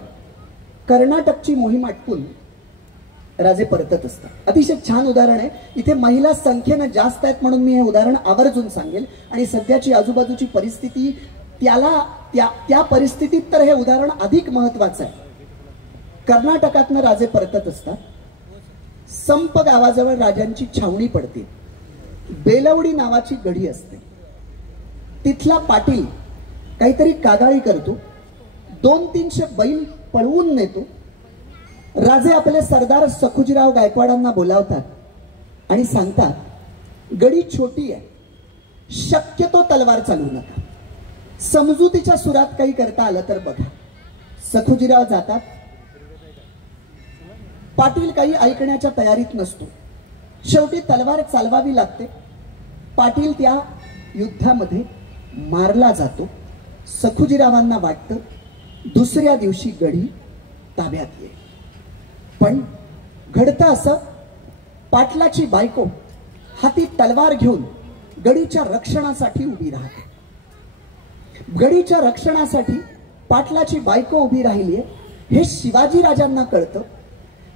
कर्नाटकची मोहीम आटपून राजे परतत असतात. अतिशय छान उदाहरण आहे. इथे महिला संख्येनं जास्त आहेत म्हणून मी हे उदाहरण आवर्जून सांगेल आणि सध्याची आजूबाजूची परिस्थिती त्या परिस्थितीत तर हे उदाहरण अधिक महत्वाचं आहे. कर्नाटकातनं राजे परतत असतात. संप गावाजवळ राजांची छावणी पडते. बेलवडी नावाची गढी असते. तिथला पाटील काहीतरी कागाळी करतो. 200-300 बैल पळवून नेतो. राजे आपले सरदार सखुजीराव गायकवाडांना बोलावतात आणि सांगतात, गडी छोटी आहे, शक्यतो तलवार चालवू नका, समजुतीच्या सुरात काही करता आलं तर बघा. सखुजीराव जातात. पाटील काही ऐकण्याच्या तयारीत नसतो. शेवटी तलवार चालवावी लागते. पाटील त्या युद्धामध्ये मारला जातो. सखुजीरावांना वाटतं दुसऱ्या दिवशी गडी ताब्यात येईल. पण घडतं असं, पाटलाची बायको हाती तलवार घेऊन गडीच्या रक्षणासाठी उभी राहते. गडीच्या रक्षणासाठी पाटलाची बायको उभी राहिली हे शिवाजी राजांना कळतं.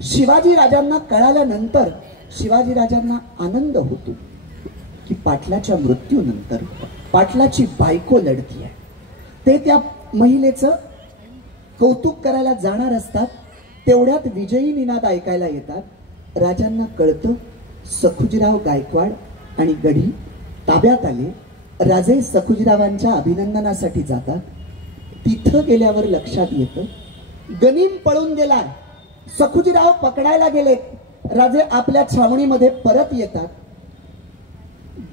शिवाजी राजांना कळाल्यानंतर शिवाजी राजांना आनंद होतो की पाटलाच्या मृत्यूनंतर पाटलाची बायको लढती आहे. ते त्या महिलेचं कौतुक करायला जाणार असतात. तेवढ्यात विजयी निनाद ऐकायला येतात. राजांना कळतं सखुजीराव गायकवाड आणि गडी ताब्यात आले. राजे सखुजीरावांच्या अभिनंदनासाठी जातात. तिथं गेल्यावर लक्षात येतं गनीम पळून गेला. सखुजीराव पकडायला गेले. राजे आपल्या छावणीमध्ये परत येतात.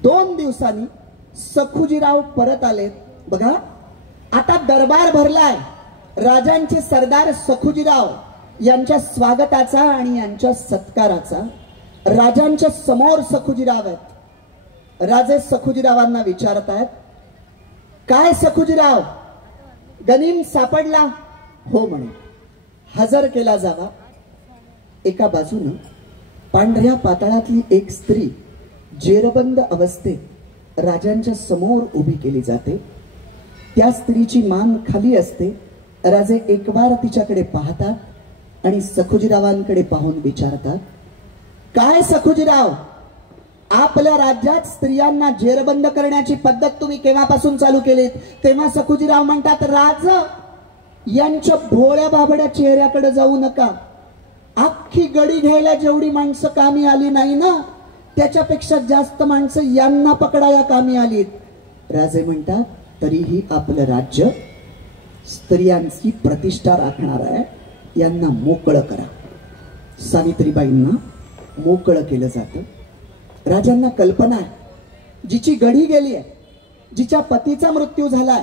2 दिवसांनी सखुजीराव परत आले. बघा, आता दरबार भरलाय. राजांचे सरदार सखुजीराव यांच्या स्वागताचा आणि यांच्या सत्काराचा. राजांच्या समोर सखुजीराव आहेत. राजे सखुजीरावांना विचारत आहेत, काय सखुजीराव, गनीम सापडला? हो म्हणे, हजर केला जावा. एका बाजूनं पांढऱ्या पाताळातली एक स्त्री जेरबंद अवस्थेत राजांच्या समोर उभी केली जाते. त्या स्त्रीची मान खाली असते. राजे एक बार तिच्याकडे पाहतात आणि सखुजीरावांकडे पाहून विचारतात, काय सखुजीराव, आपल्या राज्यात स्त्रियांना जेरबंद करण्याची पद्धत तुम्ही केव्हापासून चालू केलीत? तेव्हा सखुजीराव म्हणतात, राज यांच्या भोळ्या बाबड्या चेहऱ्याकडे जाऊ नका. अख्खी गडी घ्यायला जेवढी माणसं कामी आली नाही ना, त्याच्यापेक्षा जास्त माणसं यांना पकडाया कामी आलीत. राजे म्हणतात, तरीही आपलं राज्य स्त्रियांची प्रतिष्ठा राखणार आहे, यांना मोकळं करा. सावित्रीबाईंना मोकळं केलं जातं. राजांना कल्पना आहे, जिची गडी गेली आहे, जिच्या पतीचा मृत्यू झालाय,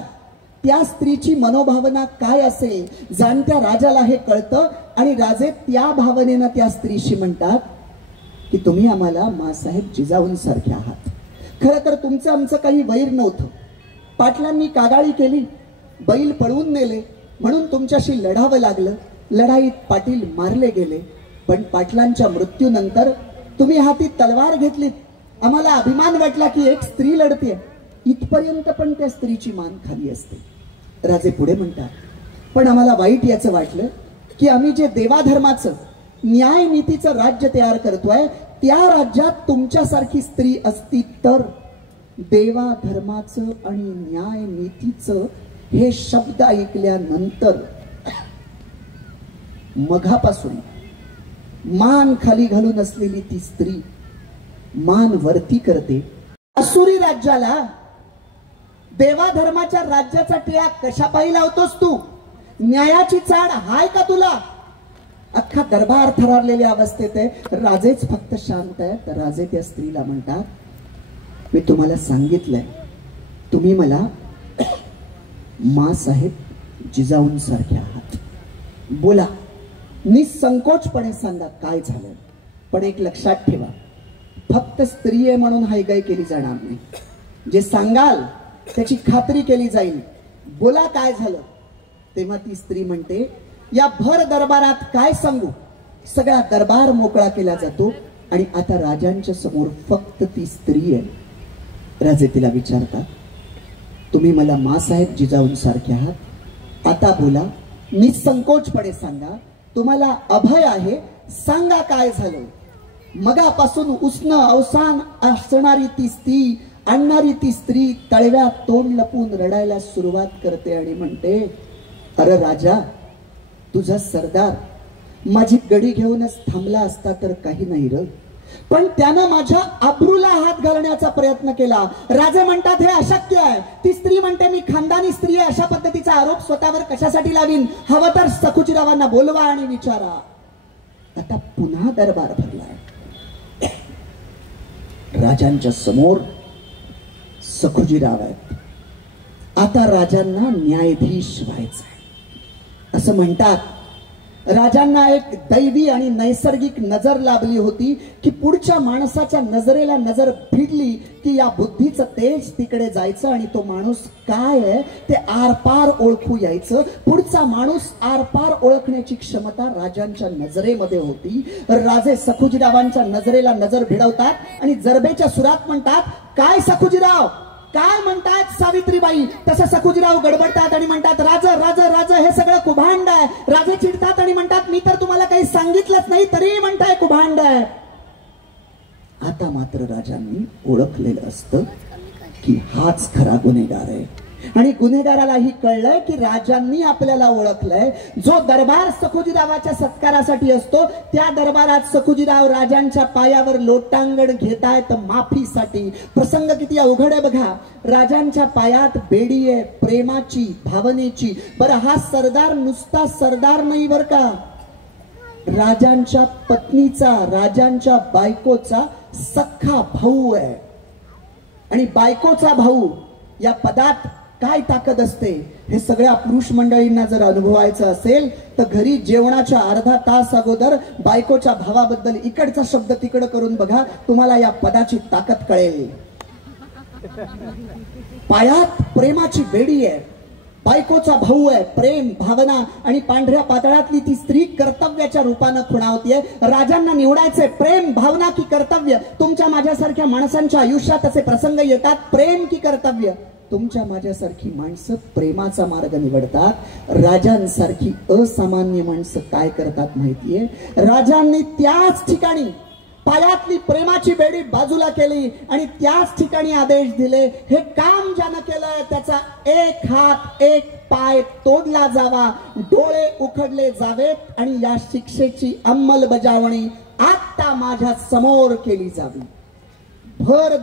त्या स्त्रीची मनोभावना काय असेल जाणत्या राजाला हे कळतं. आणि राजे त्या भावनेनं त्या स्त्रीशी म्हणतात की तुम्ही आम्हाला मासाहेब जिजाऊंसारखे आहात. खरं तर तुमचं आमचं काही वैर नव्हतं. पाटलांनी कागाळी केली, बैल पळवून नेले म्हणून तुमच्याशी लढावं लागलं. लढाईत पाटील मारले गेले. पण पाटलांच्या मृत्यूनंतर तुम्ही हाती तलवार घेतली. आम्हाला अभिमान वाटला की एक स्त्री लढते. इथपर्यंत पण त्या स्त्रीची मान खाली असते. राजे पुढे म्हणतात, पण आम्हाला वाईट याचं वाटलं की आम्ही जे देवाधर्माचं न्याय नीतीचं राज्य तयार करतोय, त्या राज्यात तुमच्यासारखी स्त्री असती तर. देवाधर्माचं आणि न्याय नीतीचं हे शब्द ऐकल्यानंतर मघापासून मान खाली घालून असलेली ती स्त्री मान वरती करते. असुरी राज्याला देवाधर्माच्या राज्याचा टिळा कशा पायी लावतोस तू? न्यायाची चाड हाय का तुला? अख्खा दरबार थरारलेल्या अवस्थेत आहे. राजेच फक्त शांत आहेत. राजे त्या स्त्रीला म्हणतात, मी तुम्हाला सांगितलंय, तुम्ही मला मासाहेब जिजाऊंसारखे आहात. बोला, निसंकोचपणे सांगा काय झालं. पण एक लक्षात ठेवा, फक्त स्त्री आहे म्हणून हायगाय केली जाणार नाही. जे सांगाल त्याची खात्री केली जाईल. बोला काय झालं. तेव्हा ती स्त्री म्हणते, या भर दरबारात काय सांगू. सगळा दरबार मोकळा केला जातो आणि आता राजांच्या समोर फक्त ती स्त्री आहे. राजे तिला विचारतात, तुम्ही मला मासाहेब जिजाऊंसारखे आहात, आता बोला, निसंकोचपणे सांगा, तुम्हाला अभय आहे, सांगा काय झालं. मगापासून उसनं अवसान असणारी ती स्त्री, आणणारी ती स्त्री तळव्यात तोंड लपून रडायला सुरुवात करते आणि म्हणते, अरे राजा, तुझा सरदार माझी गडी घेऊनच थांबला असता तर काही नाही र, पण त्यानं माझ्या आबरूला हात घालण्याचा प्रयत्न केला. राजे म्हणतात हे अशक्य आहे. ती स्त्री म्हणते, मी खानदानी स्त्री आहे, अशा पद्धतीचा आरोप स्वतःवर कशासाठी लावीन? हवं तर सखुजीरावांना बोलवा आणि विचारा. आता पुन्हा दरबार भरलाय. राजांच्या समोर सखुजीराव आहेत. आता राजांना न्यायाधीश व्हायचं असं म्हणतात. राजांना एक दैवी आणि नैसर्गिक नजर लाभली होती की पुढच्या माणसाच्या नजरेला नजर भिडली की या बुद्धीचं तेज तिकडे जायचं आणि तो माणूस काय आहे ते आरपार ओळखू यायचं. पुढचा माणूस आरपार ओळखण्याची क्षमता राजांच्या नजरेमध्ये होती. राजे सखुजीरावांच्या नजरेला नजर भिडवतात आणि जरबेच्या सुरात म्हणतात, काय सखुजीराव, काय म्हणतात सावित्रीबाई? तसं सखुजीराव गडबडतात आणि म्हणतात, राज राज राज हे सगळं कुभांड आहे. राजे चिडतात आणि म्हणतात, मी तर तुम्हाला काही सांगितलंच नाही तरी म्हणताय कुभांड आहे. आता मात्र राजांनी ओळखलेलं असतं की हाच खरा गुन्हेगार आहे. आणि गुन्हेगारालाही कळलंय की राजांनी आपल्याला ओळखलंय. जो दरबार सखुजीरावाच्या सत्कारासाठी असतो त्या दरबारात सखुजीराव राजांच्या पायावर लोटांगण घेतायत माफीसाठी. प्रसंग किती अवघड आहे बघा. राजांच्या पायात बेडी आहे प्रेमाची, भावनेची. बरं, हा सरदार नुसता सरदार नाही बर का, राजांच्या पत्नीचा, राजांच्या बायकोचा सख्खा भाऊ आहे. आणि बायकोचा भाऊ या पदात काय ताकद असते हे सगळ्या पुरुष मंडळींना जर अनुभवायचं असेल तर घरी जेवणाच्या अर्धा तास अगोदर बायकोच्या भावाबद्दल इकडचा शब्द तिकडं करून बघा, तुम्हाला या पदाची ताकद कळेल. पायात प्रेमाची बेडी आहे, बायकोचा भाऊ आहे, प्रेम भावना आणि पांढऱ्या पातळातली ती स्त्री कर्तव्याच्या रूपानं खुणावतीये. राजांना निवडायचंय प्रेम भावना की कर्तव्य. तुमच्या माझ्यासारख्या माणसांच्या आयुष्यात असे प्रसंग येतात, प्रेम की कर्तव्य. तुमच्या माझ्यासारखी माणसं प्रेमाचा मार्ग निवडतात. राजांसारखी असामान्य माणसं काय करतात माहितीये? राजांनी त्याच ठिकाणी पायातली प्रेमाची बेडी बाजूला केली आणि त्याच ठिकाणी आदेश दिले, हे काम ज्यानं केलंय त्याचा एक हात एक पाय तोडला जावा, डोळे उखडले जावेत आणि या शिक्षेची अंमलबजावणी आता माझ्या समोर केली जावी. भर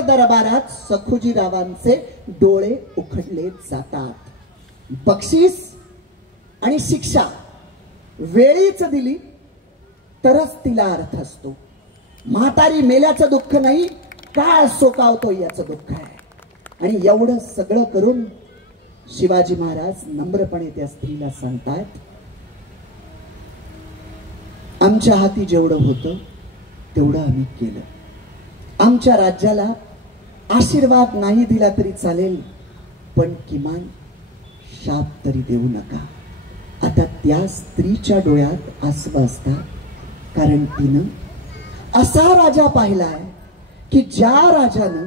दरबारात सखुजीरावांचे डोळे उखडले जातात. बक्षीस आणि शिक्षा वेळीच दिली तरच तिला अर्थ असतो. म्हातारी मेल्याचं दुःख नाही, काळ सोकावतो याचं दुःख आहे. आणि एवढं सगळं करून शिवाजी महाराज नम्रपणे त्या स्त्रीला सांगतात, आमच्या हाती जेवढं होतं तेवढं आम्ही केलं. आमच्या राज्याला आशीर्वाद नाही दिला तरी चालेल, पण किमान शाप तरी देऊ नका. आता त्या स्त्रीच्या डोळ्यात आसू असतात, कारण तिनं असा राजा पाहिलाय की ज्या राजानं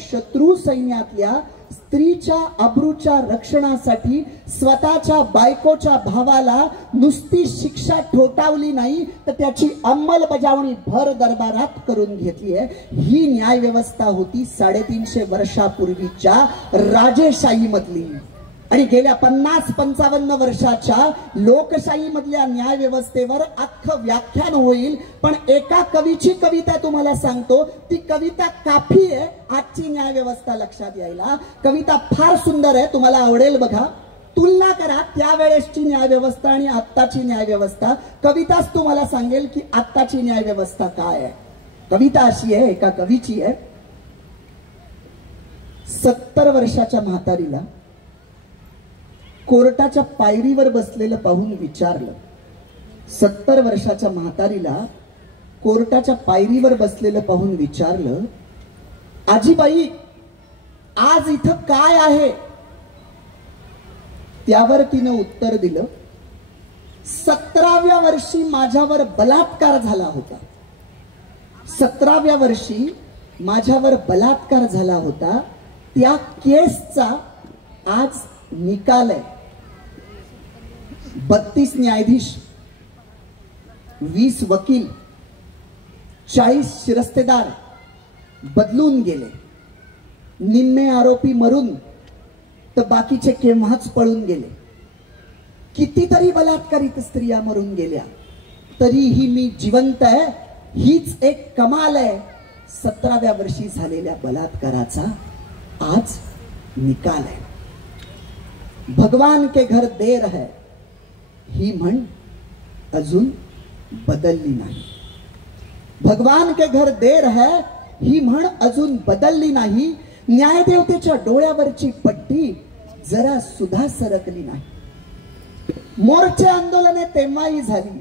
शत्रू सैन्यातल्या स्त्रीच्या अब्रूच्या रक्षणासाठी स्वतःच्या बायकोच्या भावाला नुसती शिक्षा ठोठावली नाही तर त्याची अंमलबजावणी भर दरबारात करून घेतली आहे. ही न्याय व्यवस्था होती 350 वर्षापूर्वीच्या राजेशाही मधली. आणि गेल्या 50-55 वर्षाच्या लोकशाही मधल्या न्याय व्यवस्थेवर अख्खं व्याख्यान होईल. पण एका कवीची कविता तुम्हाला सांगतो, ती कविता काफी आहे आजची न्याय व्यवस्था लक्षात यायला. कविता फार सुंदर आहे, तुम्हाला आवडेल बघा. तुलना करा त्यावेळेसची न्याय व्यवस्था आणि आत्ताची न्याय व्यवस्था. कविताच तुम्हाला सांगेल की आत्ताची न्याय व्यवस्था काय आहे. कविता अशी आहे, एका कवीची आहे. 70 वर्षाच्या म्हातारीला कोर्टाच्या पायरीवर बसलेलं पाहून विचारलं. 70 वर्षाच्या म्हातारीला कोर्टाच्या पायरीवर बसलेलं पाहून विचारलं, आजीबाई आज इथं काय आहे? त्यावर तिनं उत्तर दिलं, 17व्या वर्षी माझ्यावर बलात्कार झाला होता. 17व्या वर्षी माझ्यावर बलात्कार झाला होता. त्या केसचा आज निकाल आहे. 32 न्यायाधीश, 20 वकील, 40 शिरस्तेदार बदलून गेले. निम्मे आरोपी मरून तर बाकीचे केव्हाच पळून गेले. कितीतरी बलात्कारित स्त्रिया मरून गेल्या, तरीही मी जिवंत आहे. हीच एक कमाल आहे. 17व्या वर्षी झालेल्या बलात्काराचा आज निकाल है. भगवान के घर देर है ही म्हण अजून बदलली नाही. भगवान के घर देर है ही म्हण अजून बदलली नाही. न्यायदेवतेच्या डोळ्यावरची पट्टी जरा सुद्धा सरकली नाही. मोर्चे आंदोलने तेव्हाही झाली,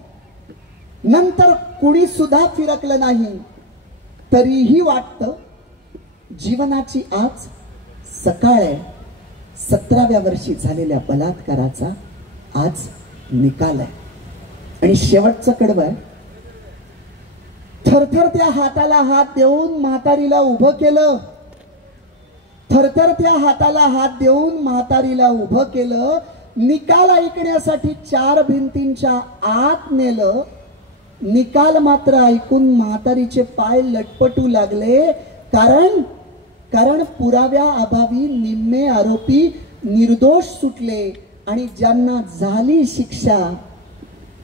नंतर कुणी सुद्धा फिरकलं नाही. तरीही वाटतं जीवनाची आज सकाळ आहे. 17व्या वर्षी झालेल्या बलात्काराचा आज निकाल आहे. आणि शेवटचं कडवं आहे, थरथर त्या हाताला हात देऊन म्हातारीला उभं केलं. थरथर त्या हाताला हात देऊन म्हातारीला उभं केलं. निकाल ऐकण्यासाठी 4 भिंतींच्या आत नेलं. निकाल मात्र ऐकून म्हातारीचे पाय लटपटू लागले. कारण पुराव्या अभावी निम्मे आरोपी निर्दोष सुटले आणि ज्यांना झाली शिक्षा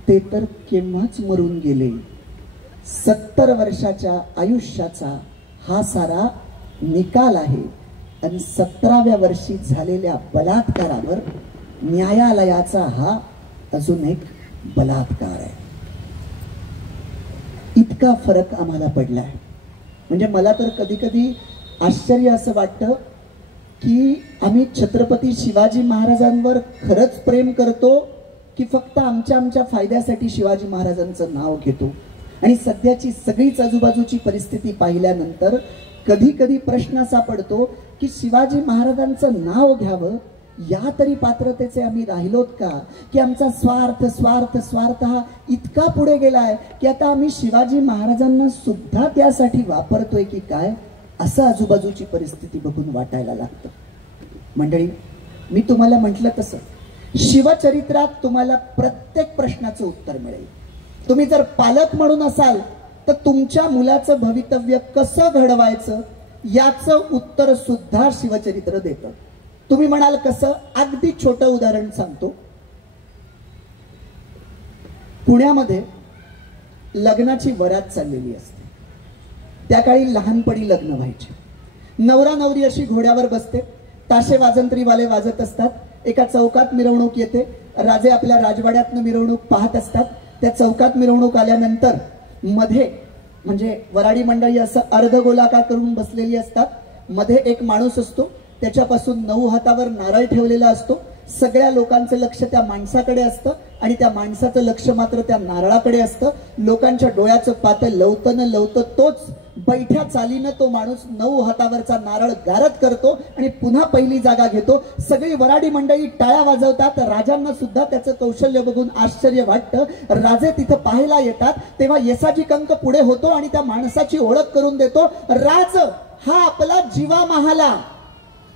ते तर केव्हाच मरून गेले. 70 वर्षाच्या आयुष्याचा हा सारा निकाल आहे. आणि 17व्या वर्षी झालेल्या बलात्कारावर न्यायालयाचा हा अजून एक बलात्कार आहे. इतका फरक आम्हाला पडलाय. म्हणजे मला तर कधी कधी आश्चर्य असं वाटतं की आम्ही छत्रपती शिवाजी महाराजांवर खरंच प्रेम करतो की फक्त आमच्या आमच्या फायद्यासाठी शिवाजी महाराजांचं नाव घेतो. आणि सध्याची सगळीच आजूबाजूची परिस्थिती पाहिल्यानंतर कधी कधी प्रश्न असा पडतो की शिवाजी महाराजांचं नाव घ्यावं या तरी पात्रतेचे आम्ही राहिलोत का, की आमचा स्वार्थ स्वार्थ स्वार्थ हा इतका पुढे गेलाय की आता आम्ही शिवाजी महाराजांना सुद्धा त्यासाठी वापरतोय की काय, असं आजूबाजूची परिस्थिती बघून वाटायला लागतं. मंडळी, मी तुम्हाला म्हटलं तसं शिवचरित्रात तुम्हाला प्रत्येक प्रश्नाचं उत्तर मिळेल. तुम्ही जर पालक म्हणून असाल तर तुमच्या मुलाचं भवितव्य कसं घडवायचं याचं उत्तर सुद्धा शिवचरित्र देतं. तुम्ही म्हणाल कसं? अगदी छोटं उदाहरण सांगतो. पुण्यामध्ये लग्नाची वरात चाललेली असते. त्या काळी लहानपणी लग्न व्हायचे. नवरा नवरी अशी घोड्यावर बसते, ताशे वाजंत्रीवाले वाजत असतात. एका चौकात मिरवणूक येते. राजे आपल्या राजवाड्यातनं मिरवणूक पाहत असतात. त्या चौकात मिरवणूक आल्यानंतर मध्ये म्हणजे वराडी मंडळी असं अर्धगोलाकार करून बसलेली असतात. मध्ये एक माणूस असतो, त्याच्यापासून 9 हातावर नारळ ठेवलेला असतो. सगळ्या लोकांचं लक्ष त्या माणसाकडे असतं आणि त्या माणसाचं लक्ष मात्र त्या नारळाकडे असतं. लोकांच्या डोळ्याचं पातं लवतं न लवतं तोच बैठ्या चालीनं तो माणूस 9 हातावरचा नारळ गारद करतो आणि पुन्हा पहिली जागा घेतो. सगळी वराडी मंडळी टाळ्या वाजवतात. राजांना सुद्धा त्याचं कौशल्य बघून आश्चर्य वाटतं. राजे तिथं पाहायला येतात. तेव्हा येसाजी कंक पुढे होतो आणि त्या माणसाची ओळख करून देतो. राज हा आपला जीवा महाला.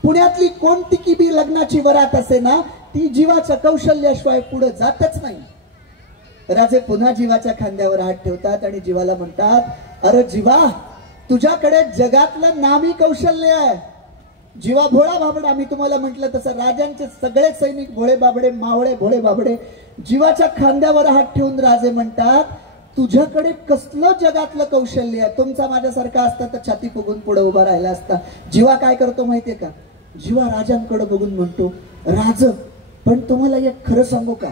पुण्यातली कोणती की बी लग्नाची वरात असे ना, ती जीवाच्या कौशल्याशिवाय पुढे जातच नाही. राजे पुन्हा जीवाच्या खांद्यावर हात ठेवतात आणि जीवाला म्हणतात, अरे जीवा, तुझ्याकडे जगातलं नामी कौशल्य आहे. जीवा भोळा बाबडा. मी तुम्हाला म्हटलं तसं राजांचे सगळे सैनिक भोळे बाबडे, मावळे भोळे बाबडे. जीवाच्या खांद्यावर हात ठेवून राजे म्हणतात, तुझ्याकडे कसलं जगातलं कौशल्य आहे. तुमचा माझ्यासारखा असता तर छाती फुगून पुढे उभा राहिला असता. जीवा काय करतो माहितीये का? जीवा राजांकडे बघून म्हणतो, राज, पण तुम्हाला एक खरं सांगू का?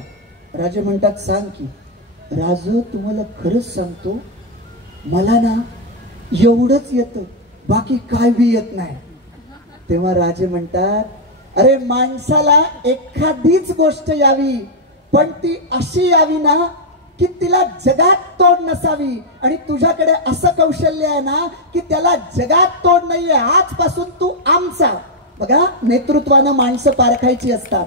राजे म्हणतात, सांग की. राज, तुम्हाला खरंच सांगतो, मला ना एवढंच येतं, बाकी काय बी येत नाही. तेव्हा राजे म्हणतात, अरे माणसाला एखादीच गोष्ट यावी, पण ती अशी यावी ना की तिला जगात तोड नसावी. आणि तुझ्याकडे असं कौशल्य आहे ना की त्याला जगात तोड नाहीये. आजपासून तू आमचा. बघा, नेतृत्वानं माणसं पारखायची असतात.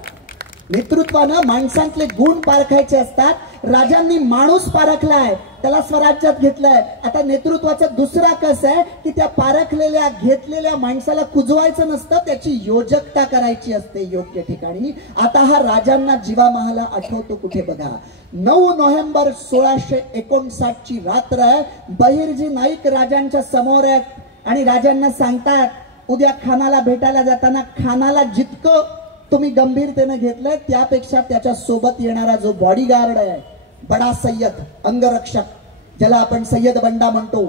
नेतृत्वानं माणसांतले गुण पारखायचे असतात. राजांनी माणूस पारखलाय, त्याला स्वराज्यात घेतलाय. आता नेतृत्वाचा दुसरा कस आहे की त्या पारखलेल्या घेतलेल्या माणसाला कुजवायचं नसतं, त्याची योजकता करायची असते योग्य ठिकाणी. आता हा राजांना जीवा महाला आठवतो कुठे? बघा, 9 नोव्हेंबर 1659 ची रात्र आहे. बहिर्जी नाईक राजांच्या समोर आहेत आणि राजांना सांगतात, उद्या खानाला भेटायला जाताना खानाला जितकं तुम्ही गंभीरतेने घेतलंय त्यापेक्षा त्याच्या सोबत येणारा जो बॉडीगार्ड आहे, बडा सय्यद, अंगरक्षक, ज्याला आपण सय्यद बंडा म्हणतो,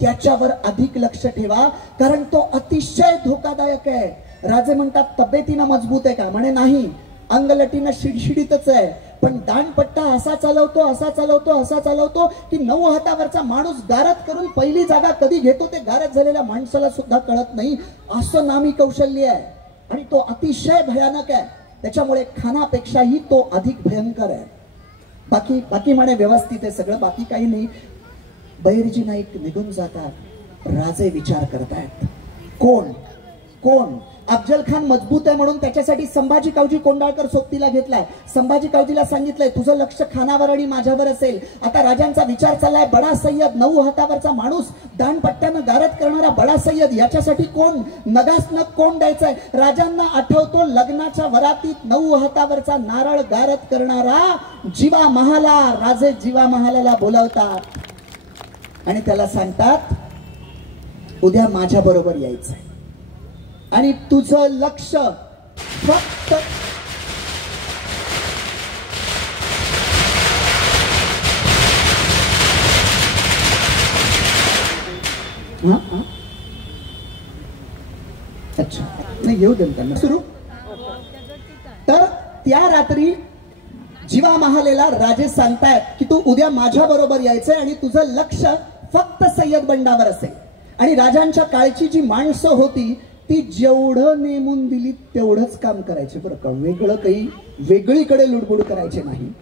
त्याच्यावर अधिक लक्ष ठेवा, कारण तो अतिशय धोकादायक आहे. राजे म्हणतात, तब्येतीनं मजबूत आहे का? म्हणे नाही, अंगलटीनं शिडशिडीतच आहे, पण दांडपट्टा असा चालवतो असा चालवतो असा चालवतो की 9 हातावरचा माणूस गारद करून पहिली जागा कधी घेतो ते गारद झालेल्या माणसाला सुद्धा कळत नाही. असं नामी कौशल्य आहे आणि तो अतिशय भयानक आहे. त्याच्यामुळे खानापेक्षाही तो अधिक भयंकर आहे. बाकी म्हणे व्यवस्थित आहे सगळं, बाकी काही नाही. बहिर्जी नाईक निघून जातात. राजे विचार करतायत, कोण कोण? अफजल खान मजबूत आहे म्हणून त्याच्यासाठी संभाजी कावजी कोंडाळकर सोबतीला घेतलाय. संभाजी कावजीला सांगितलंय, तुझं लक्ष खानावर आणि माझ्यावर असेल. आता राजांचा विचार चाललाय, बडा सय्यद, 9 हातावरचा माणूस, दांडपट्ट्यानं गारद करणारा बडा सय्यद, याच्यासाठी कोण? नगासनं कोण द्यायचंय? राजांना आठवतो, लग्नाच्या वरातीत 9 हातावरचा नारळ गारद करणारा जीवा महाला. राजे जीवा महालाला बोलावतात आणि त्याला सांगतात, उद्या माझ्या बरोबर यायचंय आणि तुझं लक्ष फक्त अच्छा नाही, येऊ दे त्यांना सुरू. तर त्या रात्री जीवा महालेला राजे सांगतायत की तू उद्या माझ्या बरोबर यायचंय आणि तुझं लक्ष फक्त सय्यद बंडावर असेल. आणि राजांच्या काळची जी माणसं होती ती जेवढं नेमून दिली तेवढंच काम करायचे बरं का, वेगळं काही वेगळीकडे लुडबुड करायचे नाही.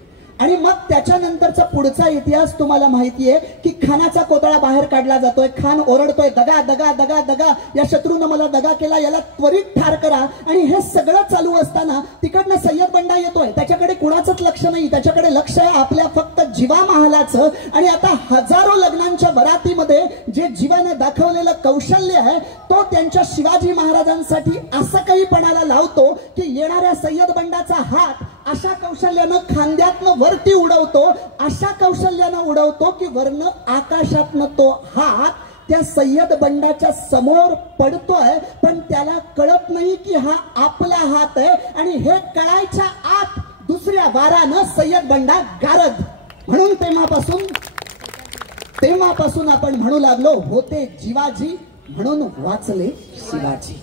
आणि मग त्याच्यानंतरचा पुढचा इतिहास तुम्हाला माहितीये की खानाचा कोतळा बाहेर काढला जातोय. खान ओरडतोय, दगा दगा दगा दगा, या शत्रूनं मला दगा केला, याला त्वरित ठार करा. आणि हे सगळं चालू असताना तिकडनं सय्यद बंडा येतोय. त्याच्याकडे कुणाचंच लक्ष नाही, त्याच्याकडे लक्ष आहे आपल्या फक्त जिवा महालाचं. आणि आता हजारो लग्नांच्या वरातीमध्ये जे जीवानं दाखवलेलं कौशल्य आहे तो त्यांच्या शिवाजी महाराजांसाठी असं काही पणाला लावतो की येणाऱ्या सय्यद बंडाचा हात अशा कौशल्यानं खांद्यातनं वरती उडवतो, अशा कौशल्यानं उडवतो की वरनं आकाशातनं तो हात त्या सय्यद बंडाच्या समोर पडतोय. पण त्याला कळत नाही की हा आपला हात आहे. आणि हे कळायच्या आत दुसऱ्या वारानं सय्यद बंडा गारद. म्हणून तेव्हापासून आपण म्हणू लागलो, होते जीवाजी म्हणून वाचले शिवाजी.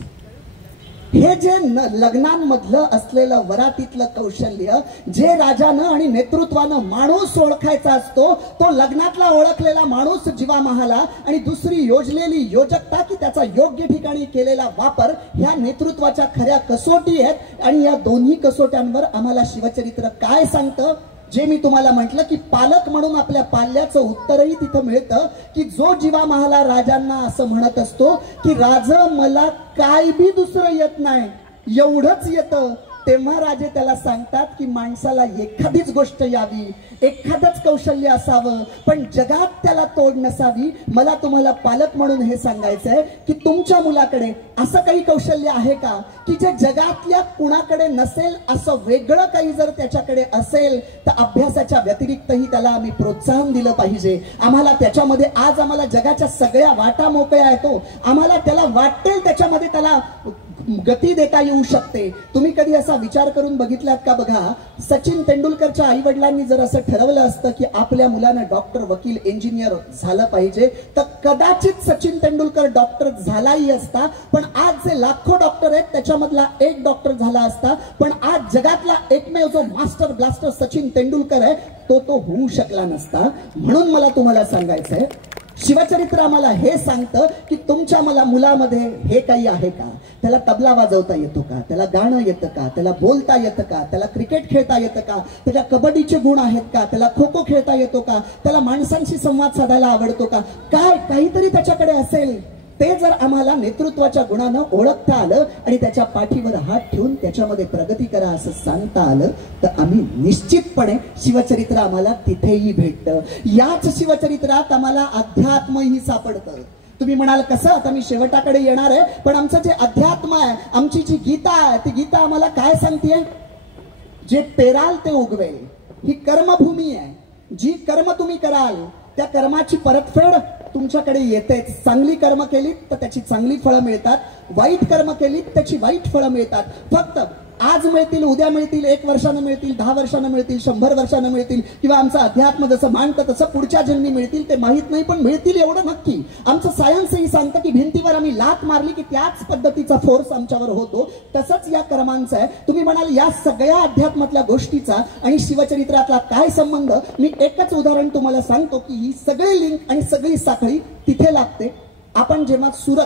हे जे लग्नांमधलं असलेलं वरातीतलं कौशल्य जे राजानं आणि नेतृत्वानं माणूस ओळखायचा असतो, तो लग्नातला ओळखलेला माणूस जीवा महाला आणि दुसरी योजलेली योजकता की त्याचा योग्य ठिकाणी केलेला वापर ह्या नेतृत्वाच्या खऱ्या कसोटी आहेत. आणि या दोन्ही कसोट्यांवर आम्हाला शिवचरित्र काय सांगतं, जे मी तुम्हाला म्हटलं की पालक म्हणून आपल्या पाल्याचं उत्तरही तिथं मिळतं की जो जीवा महाला राजांना असं म्हणत असतो की राज मला काय बी दुसरं येत नाही, एवढंच येतं. तेव्हा राजे त्याला सांगतात की माणसाला एखादीच गोष्ट यावी, एखादंच कौशल्य असावं, पण जगात त्याला तोड नसावी. मला तुम्हाला पालक म्हणून हे सांगायचंय की तुमच्या मुलाकडे असं काही कौशल्य आहे का की जे जगातल्या कुणाकडे नसेल, असं वेगळं काही जर त्याच्याकडे असेल तर अभ्यासाच्या व्यतिरिक्तही त्याला आम्ही प्रोत्साहन दिलं पाहिजे. आम्हाला त्याच्यामध्ये आज आम्हाला जगाच्या सगळ्या वाटा मोकळ्या येतो, आम्हाला त्याला वाटेल त्याच्यामध्ये त्याला गती देता येऊ शकते. तुम्ही कधी असा विचार करून बघितलात का? बघा, सचिन तेंडुलकरच्या आई वडिलांनी जर असं ठरवलं असतं की आपल्या मुलानं डॉक्टर, वकील, इंजिनियर झालं पाहिजे, तर कदाचित सचिन तेंडुलकर डॉक्टर झालाही असता. पण आज जे लाखो डॉक्टर आहेत त्याच्यामधला एक डॉक्टर झाला असता. पण आज जगातला एकमेव जो मास्टर ब्लास्टर सचिन तेंडुलकर आहे तो होऊ शकला नसता. म्हणून मला तुम्हाला सांगायचंय, शिवचरित्र आम्हाला हे सांगतं की तुमच्या मुलामध्ये हे काही आहे का? त्याला तबला वाजवता येतो का? त्याला गाणं येतं का? त्याला बोलता येतं का? त्याला क्रिकेट खेळता येतं का? त्याला कबड्डीचे गुण आहेत का? त्याला खो खो खेळता येतो का? त्याला माणसांशी संवाद साधायला आवडतो का? काहीतरी त्याच्याकडे असेल. ते जर आम्हाला नेतृत्वाच्या गुणानं ओळखता आलं आणि त्याच्या पाठीवर हात ठेवून त्याच्यामध्ये प्रगती करा असं सांगता आलं तर आम्ही निश्चितपणे शिवचरित्र आम्हाला तिथेही भेटतं. याच शिवचरित्रात आम्हाला अध्यात्मही सापडतं. तुम्ही म्हणाल कसं? आता मी शेवटाकडे येणार आहे, पण आमचं जे अध्यात्म आहे, आमची जी गीता आहे, ती गीता आम्हाला काय सांगतेय? जे पेराल ते उगवेल. ही कर्मभूमी आहे. जी कर्म तुम्ही कराल त्या कर्माची परतफेड तुमच्याकडे येतेच. चांगली कर्म केलीत तर त्याची चांगली फळं मिळतात, वाईट कर्म केलीत त्याची वाईट फळं मिळतात. फक्त आज मिळतील, उद्या मिळतील, 1 वर्षानं मिळतील, 10 वर्षानं मिळतील, 100 वर्षानं मिळतील, किंवा आमचं अध्यात्म जसं मानतं तसं पुढच्या जन्मी मिळतील ते माहित नाही, पण मिळतील एवढं नक्की. आमचं सायन्सही सांगतं की भिंतीवर आम्ही लात मारली की त्याच पद्धतीचा फोर्स आमच्यावर होतो. तसंच या कर्मांचं आहे. तुम्ही म्हणाल या सगळ्या अध्यात्मातल्या गोष्टीचा आणि शिवचरित्रातला काय संबंध? मी एकच उदाहरण तुम्हाला सांगतो की ही सगळी लिंक आणि सगळी साखळी तिथे लागते. आपण जेव्हा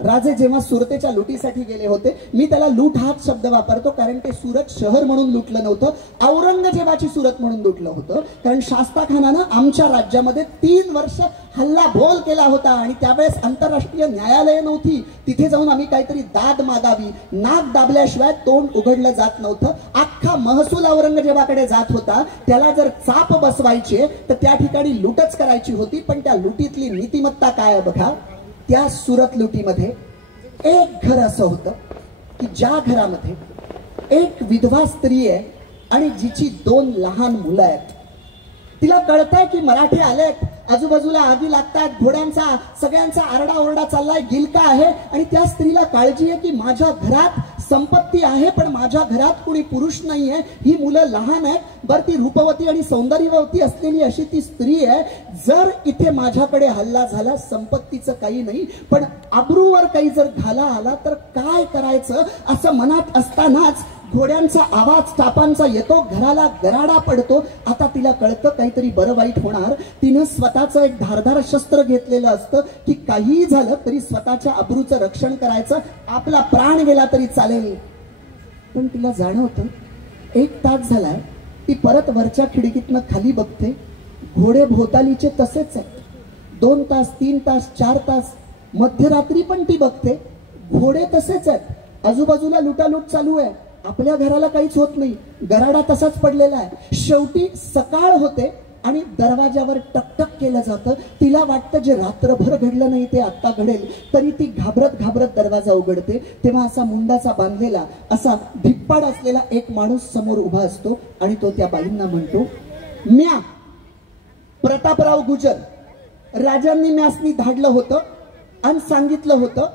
राजे जेव्हा सुरतेच्या लुटीसाठी गेले होते, मी त्याला लूट हाच शब्द वापरतो कारण ते सुरत शहर म्हणून लुटलं नव्हतं, औरंगजेबाची सुरत म्हणून लुटलं होतं. कारण शास्ता खानानं आमच्या राज्यामध्ये 3 वर्ष हल्ला बोल केला होता आणि त्यावेळेस आंतरराष्ट्रीय न्यायालय नव्हती. तिथे जाऊन आम्ही काहीतरी दाद मागावी, नाक दाबल्याशिवाय तोंड उघडलं जात नव्हतं. अख्खा महसूल औरंगजेबाकडे जात होता. त्याला जर चाप बसवायचे तर त्या ठिकाणी लूटच करायची होती. पण त्या लुटीतली नीतिमत्ता काय आहे बघा. त्या सुरत लुटीमध्ये एक घर असं होतं की ज्या घरामध्ये एक विधवा स्त्री आहे आणि जिची 2 लहान मुलं आहेत. तिला कळतंय की मराठी आलेत, आजूबाजूला आगी लागतात, घोड्यांचा सगळ्यांचा आरडाओरडा चाललाय, गिलका आहे. आणि त्या स्त्रीला काळजी आहे की माझ्या घरात संपत्ती आहे पण माझ्या घरात कुणी पुरुष नाहीये, ही मुलं लहान आहेत. बरं, ती रूपवती आणि सौंदर्यवती असलेली अशी ती स्त्री आहे. जर इथे माझ्याकडे हल्ला झाला, संपत्तीचं काही नाही पण अब्रूवर काही जर घाला आला तर काय करायचं असं मनात असतानाच घोड्यांचा आवाज टापांचा येतो, घराला गराडा पडतो. आता तिला कळतं काहीतरी बरं वाईट होणार. तिनं स्वतःचं एक धारदार शस्त्र घेतलेलं असतं की काहीही झालं तरी स्वतःच्या अब्रूचं रक्षण करायचं, आपला प्राण गेला तरी चालेल. पण तिला जाणवतं 1 तास झालाय, ती परत वरच्या खिडकीतनं खाली बघते, घोडे भोवतालीचे तसेच आहेत. 2 तास, 3 तास, 4 तास, मध्यरात्री पण ती बघते, घोडे तसेच आहेत. आजूबाजूला लुटालूट चालू आहे, आपल्या घराला काहीच होत नाही, गराडा तसाच पडलेला आहे. शेवटी सकाळ होते आणि दरवाजावर टकटक केलं जातं. तिला वाटतं जे रात्रभर घडलं नाही ते आता घडेल, तरी ती घाबरत घाबरत दरवाजा उघडते. तेव्हा असा मुंडाचा बांधलेला, असा धिप्पाड असलेला एक माणूस समोर उभा असतो आणि तो त्या बाईंना म्हणतो, म्या प्रतापराव गुजर, राजांनी म्यासनी धाडलं होतं आणि सांगितलं होतं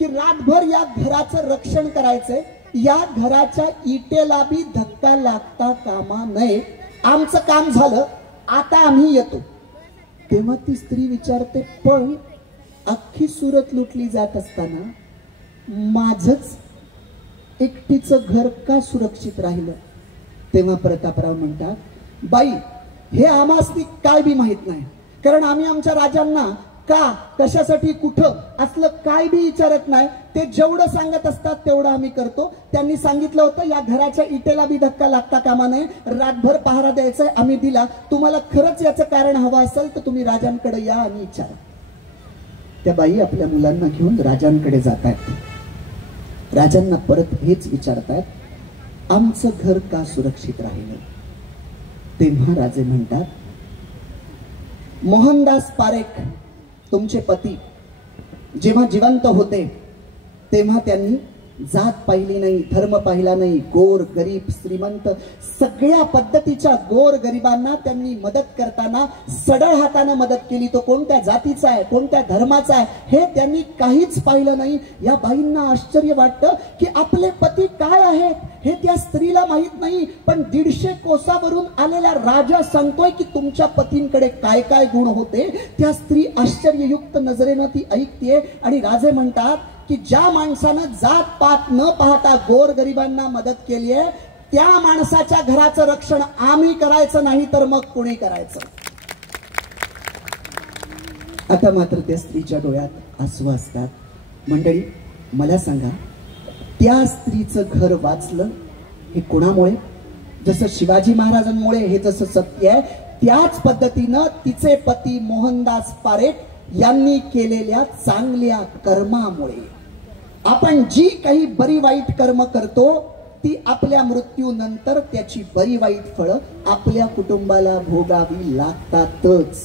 की रातभर या घराचं रक्षण करायचंय, या घराच्या इटेला बी धक्का लागता कामा नये, आमचं काम झालं, आता आम्ही येतो. तेव्हा ती स्त्री विचारते, पण अख्खी सुरत लुटली जात असताना माझंच एकटीचं घर का सुरक्षित राहिलं? तेव्हा प्रतापराव म्हणतात, बाई हे आम्हासनी काय बी माहित नाही, कारण आम्ही आमच्या राजांना का, कशासाठी, कुठं असलं काय बी विचारत नाही. ते जेवढं सांगत असतात तेवढं आम्ही करतो. त्यांनी सांगितलं होतं या घराच्या इटेला बी धक्का लागता कामा नये, रातभर पहारा द्यायचाय, आम्ही दिला. तुम्हाला खरंच याचं कारण हवं असेल तर तुम्ही राजांकडे या आणि विचारा. त्या बाई आपल्या मुलांना घेऊन राजांकडे जात आहेत. राजांना परत हेच विचारतायत, आमचं घर का सुरक्षित राहिलं? तेव्हा राजे म्हणतात, मोहनदास पारेख तुमचे पती जेव्हा जिवंत होते तेव्हा त्यांनी जात पाहिली नाही, धर्म पाहिला नाही, गोर गरीब श्रीमंत सगळ्या पद्धतीच्या गोर गरिबांना त्यांनी मदत करताना सडळ हाताने मदत केली. तो कोणत्या जातीचा आहे, कोणत्या धर्माचा आहे हे त्यांनी काहीच पाहिलं नाही. या बाईंना आश्चर्य वाटतं की आपले पती काय आहेत हे त्या स्त्रीला माहित नाही, पण 150 कोसावरून आलेला राजा सांगतोय की तुमच्या पतींकडे काय काय गुण होते. त्या स्त्री आश्चर्ययुक्त नजरेनं ती ऐकते आणि राजे म्हणतात की ज्या माणसानं जात पात न पाहता गोर गरिबांना मदत केली आहे त्या माणसाच्या घराचं रक्षण आम्ही करायचं नाही तर मग कोणी करायचं? आता मात्र त्या स्त्रीच्या डोळ्यात आसू असतात. मंडळी मला सांगा, त्या स्त्रीचं घर वाचलं हे कोणामुळे? जसं शिवाजी महाराजांमुळे हे जसं सत्य आहे, त्याच पद्धतीनं तिचे पती मोहनदास पारेख यांनी केलेल्या चांगल्या कर्मामुळे. आपण जी काही बरी वाईट कर्म करतो ती आपल्या मृत्यूनंतर त्याची बरी वाईट फळं आपल्या कुटुंबाला भोगावी लागतातच.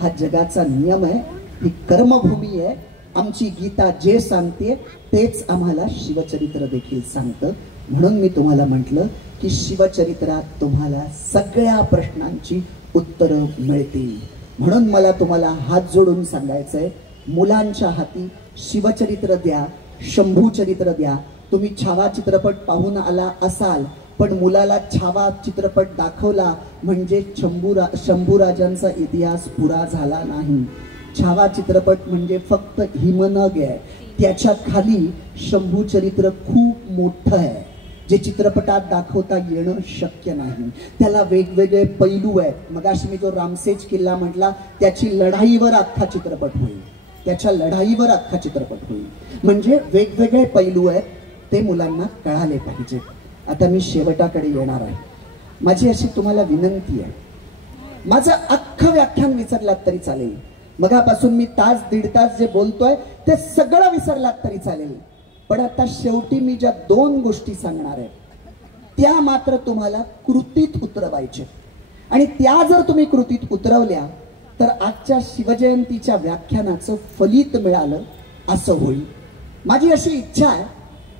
हा जगाचा नियम आहे, ही कर्मभूमी आहे. आमची गीता जे सांगते तेच आम्हाला शिवचरित्र देखील सांगतं. म्हणून मी तुम्हाला म्हटलं की शिवचरित्रात तुम्हाला सगळ्या प्रश्नांची उत्तरं मिळतील. म्हणून मला तुम्हाला हात जोडून सांगायचंय, मुलांच्या हाती शिवचरित्र द्या, शंभू चरित्र द्या. तुम्ही छावा चित्रपट पाहून आला असाल, पण मुलाला छावा चित्रपट दाखवला म्हणजे शंभूराजांचा इतिहास पुरा झाला नाही. छावा चित्रपट म्हणजे फक्त हिमनग आहे, त्याच्या खाली शंभू चरित्र खूप मोठं आहे जे चित्रपटात दाखवता येणं शक्य नाही. त्याला वेगवेगळे पैलू आहेत. मगाशी मी जो रामसेज किल्ला म्हटला त्याची लढाईवर अख्खा चित्रपट होईल, त्याच्या लढाईवर अख्खा चित्रपट होईल. म्हणजे वेगवेगळे पैलू आहेत, ते मुलांना कळाले पाहिजे. आता मी शेवटाकडे येणार आहे. माझी अशी तुम्हाला विनंती आहे, माझं अख्खं व्याख्यान विसरलात तरी चालेल, मगापासून मी तास 1.5 तास जे बोलतोय ते सगळं विसरलात तरी चालेल, पण आता शेवटी मी ज्या 2 गोष्टी सांगणार आहे त्या मात्र तुम्हाला कृतीत उतरवायचे. आणि त्या जर तुम्ही कृतीत उतरवल्या तर आजच्या शिवजयंतीच्या व्याख्यानाचं फलित मिळालं असं होईल. माझी अशी इच्छा आहे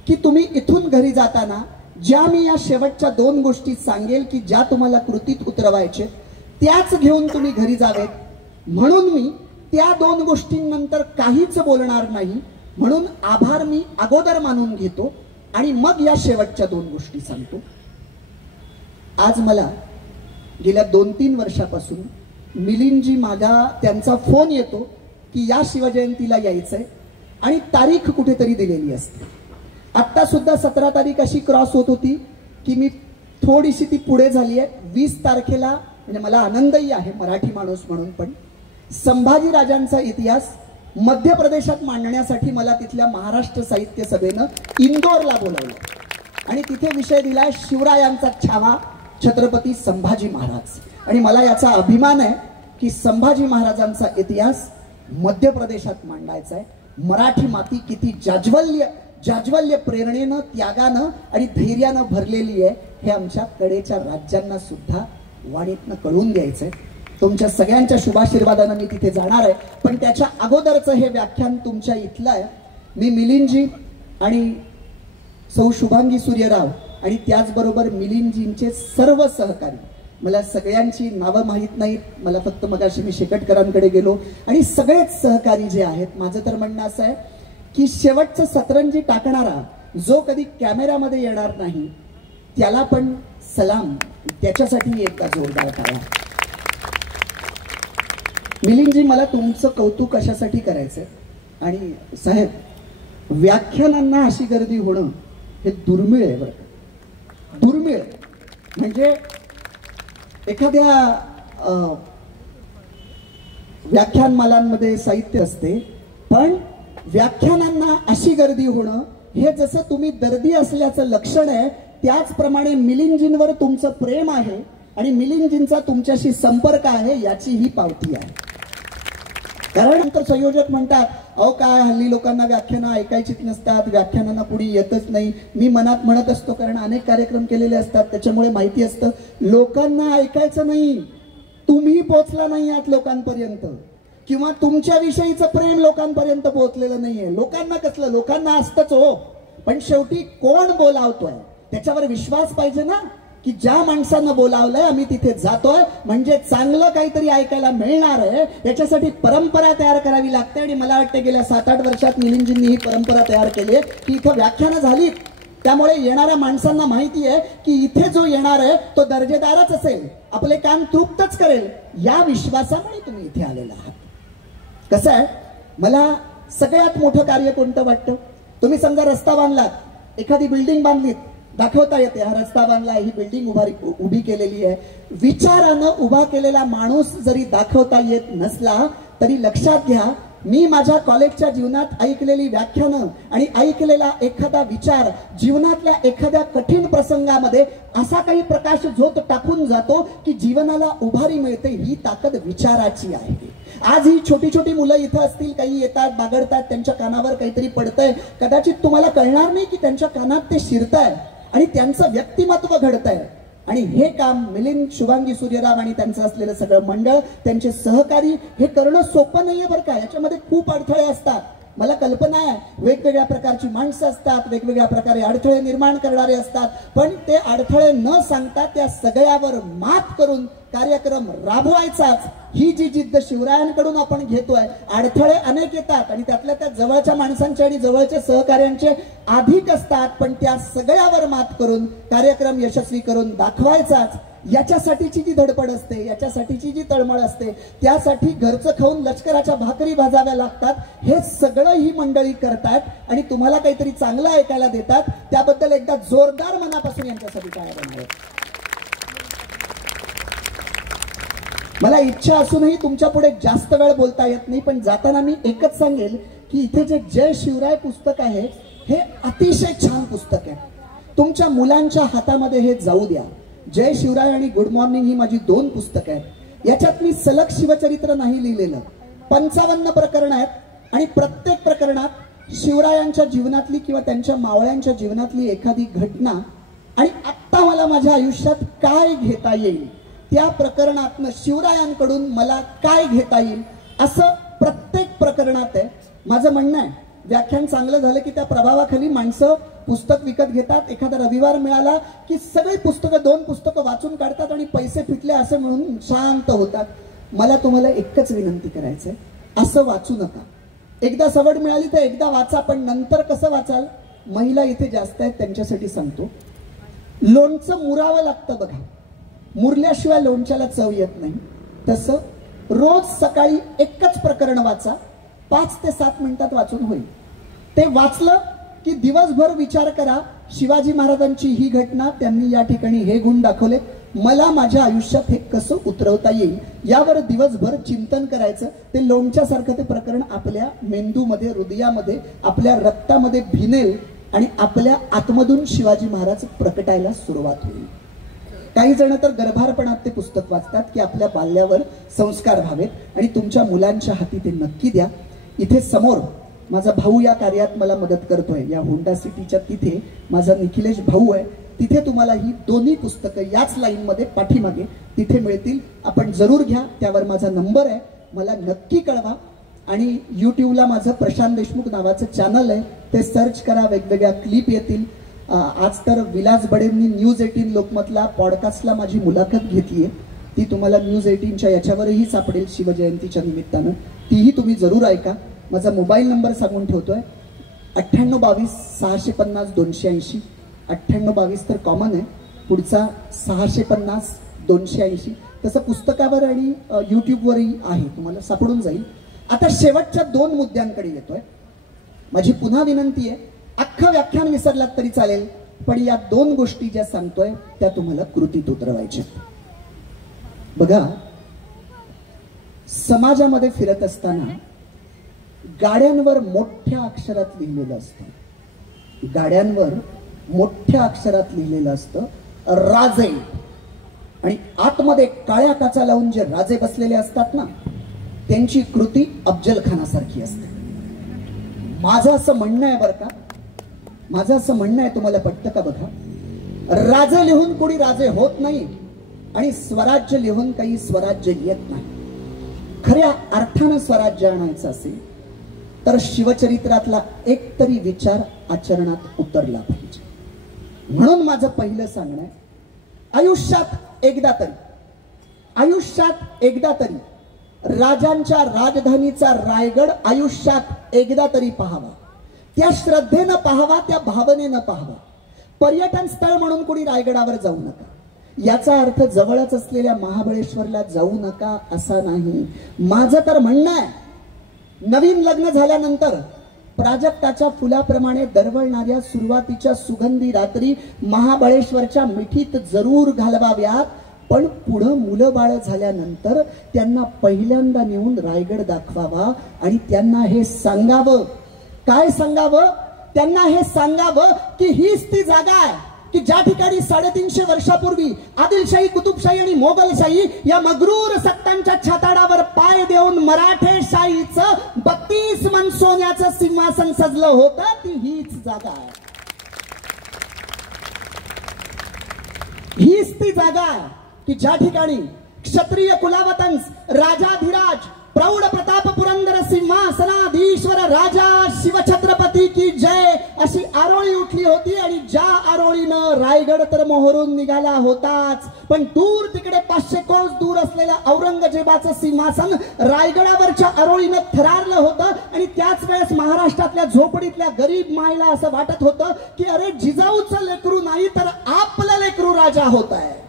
की तुम्ही इथून घरी जाताना ज्या मी या शेवटच्या 2 गोष्टी सांगेल की ज्या तुम्हाला कृतीत उतरवायचे त्याच घेऊन तुम्ही घरी जावेत. म्हणून मी त्या 2 गोष्टींनंतर काहीच बोलणार नाही. म्हणून आभार मी अगोदर मानून घेतो आणि मग या शेवटच्या 2 गोष्टी सांगतो. आज मला गेल्या 2-3 वर्षापासून मिलिंदजी मागा त्यांचा फोन येतो की या शिवजयंतीला यायचंय आणि तारीख कुठेतरी दिलेली असते. आत्ता सुद्धा 17 तारीख अशी क्रॉस होत होती की मी थोडीशी ती पुढे झाली आहे. 20 तारखेला म्हणजे मला आनंदही आहे मराठी माणूस म्हणून, पण संभाजी राजांचा इतिहास मध्य प्रदेशात मांडण्यासाठी मला तिथल्या महाराष्ट्र साहित्य सभेनं इंदोरला बोलावलं आणि तिथे विषय दिलाय शिवरायांचा छावा छत्रपती संभाजी महाराज. आणि मला याचा अभिमान आहे की संभाजी महाराजांचा इतिहास मध्य प्रदेशात मांडायचा आहे. मराठी माती किती जाज्वल्य प्रेरणेनं, त्यागानं आणि धैर्यानं भरलेली आहे हे आमच्या कडेच्या राज्यांना सुद्धा वाणीतनं कळून द्यायचंय. तुमच्या सगळ्यांच्या शुभाशीर्वादानं मी तिथे जाणार आहे, पण त्याच्या अगोदरचं हे व्याख्यान तुमच्या इथलं आहे. मी मिलिंदजी आणि सौ शुभांगी सूर्यराव आणि त्याचबरोबर मिलिंदजींचे सर्व सहकारी, मला सगळ्यांची नावं माहीत नाहीत, मला फक्त मगाशी मी शेकटकरांकडे गेलो आणि सगळेच सहकारी जे आहेत, माझं तर म्हणणं असं आहे की शेवटचं सतरंजी टाकणारा जो कधी कॅमेऱ्यामध्ये येणार नाही त्याला पण सलाम, त्याच्यासाठी एकदा जोरदार करा. मिलिंदजी, मला तुमचं कौतुक कशासाठी करायचंय, आणि साहेब व्याख्यानांना अशी गर्दी होणं हे दुर्मिळ आहे बरं का, दुर्मिळ. म्हणजे एखाद्या व्याख्यानमालांमध्ये साहित्य असते, पण व्याख्यानांना अशी गर्दी होणं हे जसं तुम्ही दर्दी असल्याचं लक्षण आहे, त्याचप्रमाणे मिलिंदजींवर तुमचं प्रेम आहे आणि मिलिंदजींचा तुमच्याशी संपर्क आहे याची ही पावती आहे. कारण नंतर संयोजक म्हणतात, अहो काय हल्ली लोकांना व्याख्यानं ऐकायचीच नसतात, व्याख्यानांना पुढे येतच नाही. मी मनात म्हणत असतो, कारण अनेक कार्यक्रम केलेले असतात त्याच्यामुळे माहिती असतं, लोकांना ऐकायचं नाही, तुम्ही पोहोचला नाही आहात लोकांपर्यंत, किंवा तुमच्या विषयीचं प्रेम लोकांपर्यंत पोहोचलेलं नाहीये. लोकांना कसलं, लोकांना असतंच हो, पण शेवटी कोण बोलावतोय त्याच्यावर विश्वास पाहिजे ना, की ज्या माणसांना बोलावलंय आम्ही तिथे जातोय म्हणजे चांगलं काहीतरी ऐकायला मिळणार आहे, याच्यासाठी परंपरा तयार करावी लागते. आणि मला वाटतं गेल्या 7-8 वर्षात मिलिंदजींनी ही परंपरा तयार केली आहे की इथं व्याख्यानं झाली, त्यामुळे येणाऱ्या माणसांना माहिती आहे की इथे जो येणार आहे तो दर्जेदारच असेल, आपले कान तृप्तच करेल, या विश्वासामुळे तुम्ही इथे आलेला आहात. कसं आहे, मला सगळ्यात मोठं कार्य कोणतं वाटतं, तुम्ही समजा रस्ता बांधलात, एखादी बिल्डिंग बांधलीत, दाखवता येते हा रस्ता बांधला, ही बिल्डिंग उभी केलेली आहे. विचारानं उभा केलेला माणूस जरी दाखवता येत नसला तरी लक्षात घ्या, मी माझ्या कॉलेजच्या जीवनात ऐकलेली व्याख्यानं आणि ऐकलेला एखादा विचार जीवनातल्या एखाद्या कठीण प्रसंगामध्ये असा काही प्रकाश झोत टाकून जातो की जीवनाला उभारी मिळते. ही ताकद विचाराची आहे. आज ही छोटी छोटी मुलं इथं असतील, काही येतात बागडतात, त्यांच्या कानावर काहीतरी पडतंय, कदाचित तुम्हाला कळणार नाही की त्यांच्या कानात ते शिरतंय आणि त्यांचं व्यक्तिमत्व घडतंय. आणि हे काम मिलिंद, शुभांगी सूर्यराव आणि त्यांचं असलेलं सगळं मंडळ, त्यांचे सहकारी, हे करणं सोपं नाहीये बरं का. याच्यामध्ये खूप अडथळे असतात, मला कल्पना आहे, वेगवेगळ्या प्रकारची माणसं असतात, वेगवेगळ्या प्रकारे अडथळे निर्माण करणारे असतात, पण ते अडथळे न सांगता त्या सगळ्यावर मात करून कार्यक्रम राबवायचाच, ही जी जिद्द शिवरायांकडून आपण घेतोय. अडथळे अनेक येतात आणि त्यातल्या त्या जवळच्या माणसांचे आणि जवळच्या सहकार्यांचे अधिक असतात, पण त्या सगळ्यावर मात करून कार्यक्रम यशस्वी करून दाखवायचाच. याच्यासाठीची जी धडपड असते, याच्यासाठीची जी तळमळ असते, त्यासाठी घरचं खाऊन लष्कराच्या भाकरी भाजाव्या लागतात. हे सगळं ही मंडळी करतात आणि तुम्हाला काहीतरी चांगलं ऐकायला देतात. त्याबद्दल एकदा जोरदार मनापासून यांच्यासाठी टाळ्या बनवा. मला इच्छा असूनही तुमच्या पुढे जास्त वेळ बोलता येत नाही, पण जाताना मी एकच सांगेल की इथे जे जय शिवराय पुस्तक आहे हे अतिशय छान पुस्तक आहे. तुमच्या मुलांच्या हातामध्ये हे जाऊ द्या. जय शिवराय आणि गुड मॉर्निंग ही माझी 2 पुस्तकं आहेत. याच्यात मी सलग शिवचरित्र नाही लिहिलेलं, 55 प्रकरण आहेत आणि प्रत्येक प्रकरणात शिवरायांच्या जीवनातली किंवा त्यांच्या मावळ्यांच्या जीवनातली एखादी घटना आणि आत्ता मला माझ्या आयुष्यात काय घेता येईल, त्या प्रकरणातनं शिवरायांकडून मला काय घेता येईल, असं प्रत्येक प्रकरणात आहे. माझं म्हणणं आहे, व्याख्यान चांगलं झालं की त्या प्रभावाखाली माणसं पुस्तक विकत घेतात. एखादा रविवार मिळाला की सगळी पुस्तकं 2 पुस्तकं वाचून काढतात आणि पैसे फिटले असे म्हणून शांत होतात. मला तुम्हाला एकच विनंती करायचंय, असं वाचू नका. एकदा सवड मिळाली तर एकदा वाचा, पण नंतर कसं वाचाल. महिला इथे जास्त आहेत त्यांच्यासाठी सांगतो, लोणचं मुरावं लागतं बघा, मुरल्याशिवाय लोणच्याला चव येत नाही. तसं रोज सकाळी एकच प्रकरण वाचा, 5 ते 7 मिनिटात वाचून होईल. ते वाचलं की दिवसभर विचार करा शिवाजी महाराजांची ही घटना, त्यांनी या ठिकाणी हे गुण दाखवले, मला माझ्या आयुष्यात हे कसं उतरवता येईल यावर दिवसभर चिंतन करायचं. ते लोणच्यासारखं ते प्रकरण आपल्या मेंदूमध्ये, हृदयामध्ये, आपल्या रक्तामध्ये भिनेल आणि आपल्या आतमधून शिवाजी महाराज प्रकटायला सुरुवात होईल. काही जण तर गर्भारपणात ते पुस्तक वाचतात की आपल्या बाल्यावर संस्कार व्हावेत आणि तुमच्या मुलांच्या हाती ते नक्की द्या. इथे समोर माझा भाऊ या कार्यात मला मदत करतोय, या होंडा सिटीच्या तिथे माझा निखिलेश भाऊ आहे. तिथे तुम्हाला ही दोन्ही पुस्तकं याच लाईनमध्ये पाठीमागे तिथे मिळतील. आपण जरूर घ्या. त्यावर माझा नंबर आहे, मला नक्की कळवा. आणि यूट्यूबला माझं प्रशांत देशमुख नावाचं चॅनल आहे, ते सर्च करा, वेगवेगळ्या क्लिप येतील. आज तर विलास बडेंनी न्यूज 18 लोकमतला पॉडकास्टला माझी मुलाखत घेतली आहे, ती तुम्हाला न्यूज 18च्या याच्यावरही सापडेल शिवजयंतीच्या निमित्तानं, तीही तुम्ही जरूर ऐका. माझा मोबाईल नंबर सांगून ठेवतोय, 9822 650 280. 9822 तर कॉमन आहे, पुढचा 650 280. तसं पुस्तकावर आणि यूट्यूबवरही आहे, तुम्हाला सापडून जाईल. आता शेवटच्या 2 मुद्द्यांकडे येतोय. माझी पुन्हा विनंती आहे, अख्खं व्याख्यान विसरलात तरी चालेल, पण या 2 गोष्टी ज्या सांगतोय त्या तुम्हाला कृतीत उतरवायच्या. बघा, समाजामध्ये फिरत असताना गाड्यांवर मोठ्या अक्षरात लिहिलेलं असतं, गाड्यांवर मोठ्या अक्षरात लिहिलेलं असतं राजे, आणि आतमध्ये काळ्या काचा लावून जे राजे बसलेले असतात ना, त्यांची कृती अफजल खानासारखी असते. माझं असं म्हणणं आहे बरं का, माझं असं म्हणणं आहे, तुम्हाला पटतं का बघा. राजे लिहून कोणी राजे होत नाही आणि स्वराज्य लिहून काही स्वराज्य येत नाही. खऱ्या अर्थानं स्वराज्य आणायचं असेल तर शिवचरित्रातला एक तरी विचार आचरणात उतरला पाहिजे. म्हणून माझं पहिलं सांगणं आहे, आयुष्यात एकदा तरी राजांच्या राजधानीचा रायगड आयुष्यात एकदा तरी पाहावा. त्या श्रद्धेनं पाहावा, त्या भावनेनं पाहावा. पर्यटन स्थळ म्हणून कोणी रायगडावर जाऊ नका, याचा अर्थ जवळच असलेल्या महाबळेश्वरला जाऊ नका असा नाही. माझं तर म्हणणं आहे, नवीन लग्न झाल्यानंतर प्राजक्ताच्या फुलाप्रमाणे दरवळणाऱ्या सुरुवातीच्या सुगंधी रात्री महाबळेश्वरच्या मिठीत जरूर घालवाव्यात, पण पुढं मुलं बाळ झाल्यानंतर त्यांना पहिल्यांदा नेऊन रायगड दाखवावा आणि त्यांना हे सांगावं. काय सांगावं? त्यांना हे सांगावं की हीच ती जागा आहे की ज्या ठिकाणी 350 वर्षापूर्वी आदिलशाही, कुतुबशाही आणि मोगलशाही या मगरूर सत्तांच्या छाताडावर पाय देऊन मराठेशाहीचं 32 मन सोन्याचं सिंहासन सजलं होतं, ती हीच जागा आहे. हीच ती जागा आहे की ज्या ठिकाणी क्षत्रिय कुलावतंस, राजाधिराज, प्रौढ प्रताप पुरंदर सिंहासनाधीश्वर राजा शिवछत्रपती की जय अशी आरोळी उठली होती. आणि ज्या आरोळीनं रायगड तर मोहरून निघाला होताच, पण दूर तिकडे 500 कोस दूर असलेल्या औरंगजेबाचं सिंहासन रायगडावरच्या आरोळीनं थरारलं होतं. आणि त्याच वेळेस महाराष्ट्रातल्या झोपडीतल्या गरीब मायला असं वाटत होतं की अरे, जिजाऊचं लेकरू नाही तर आपलं लेकरू राजा होत आहे.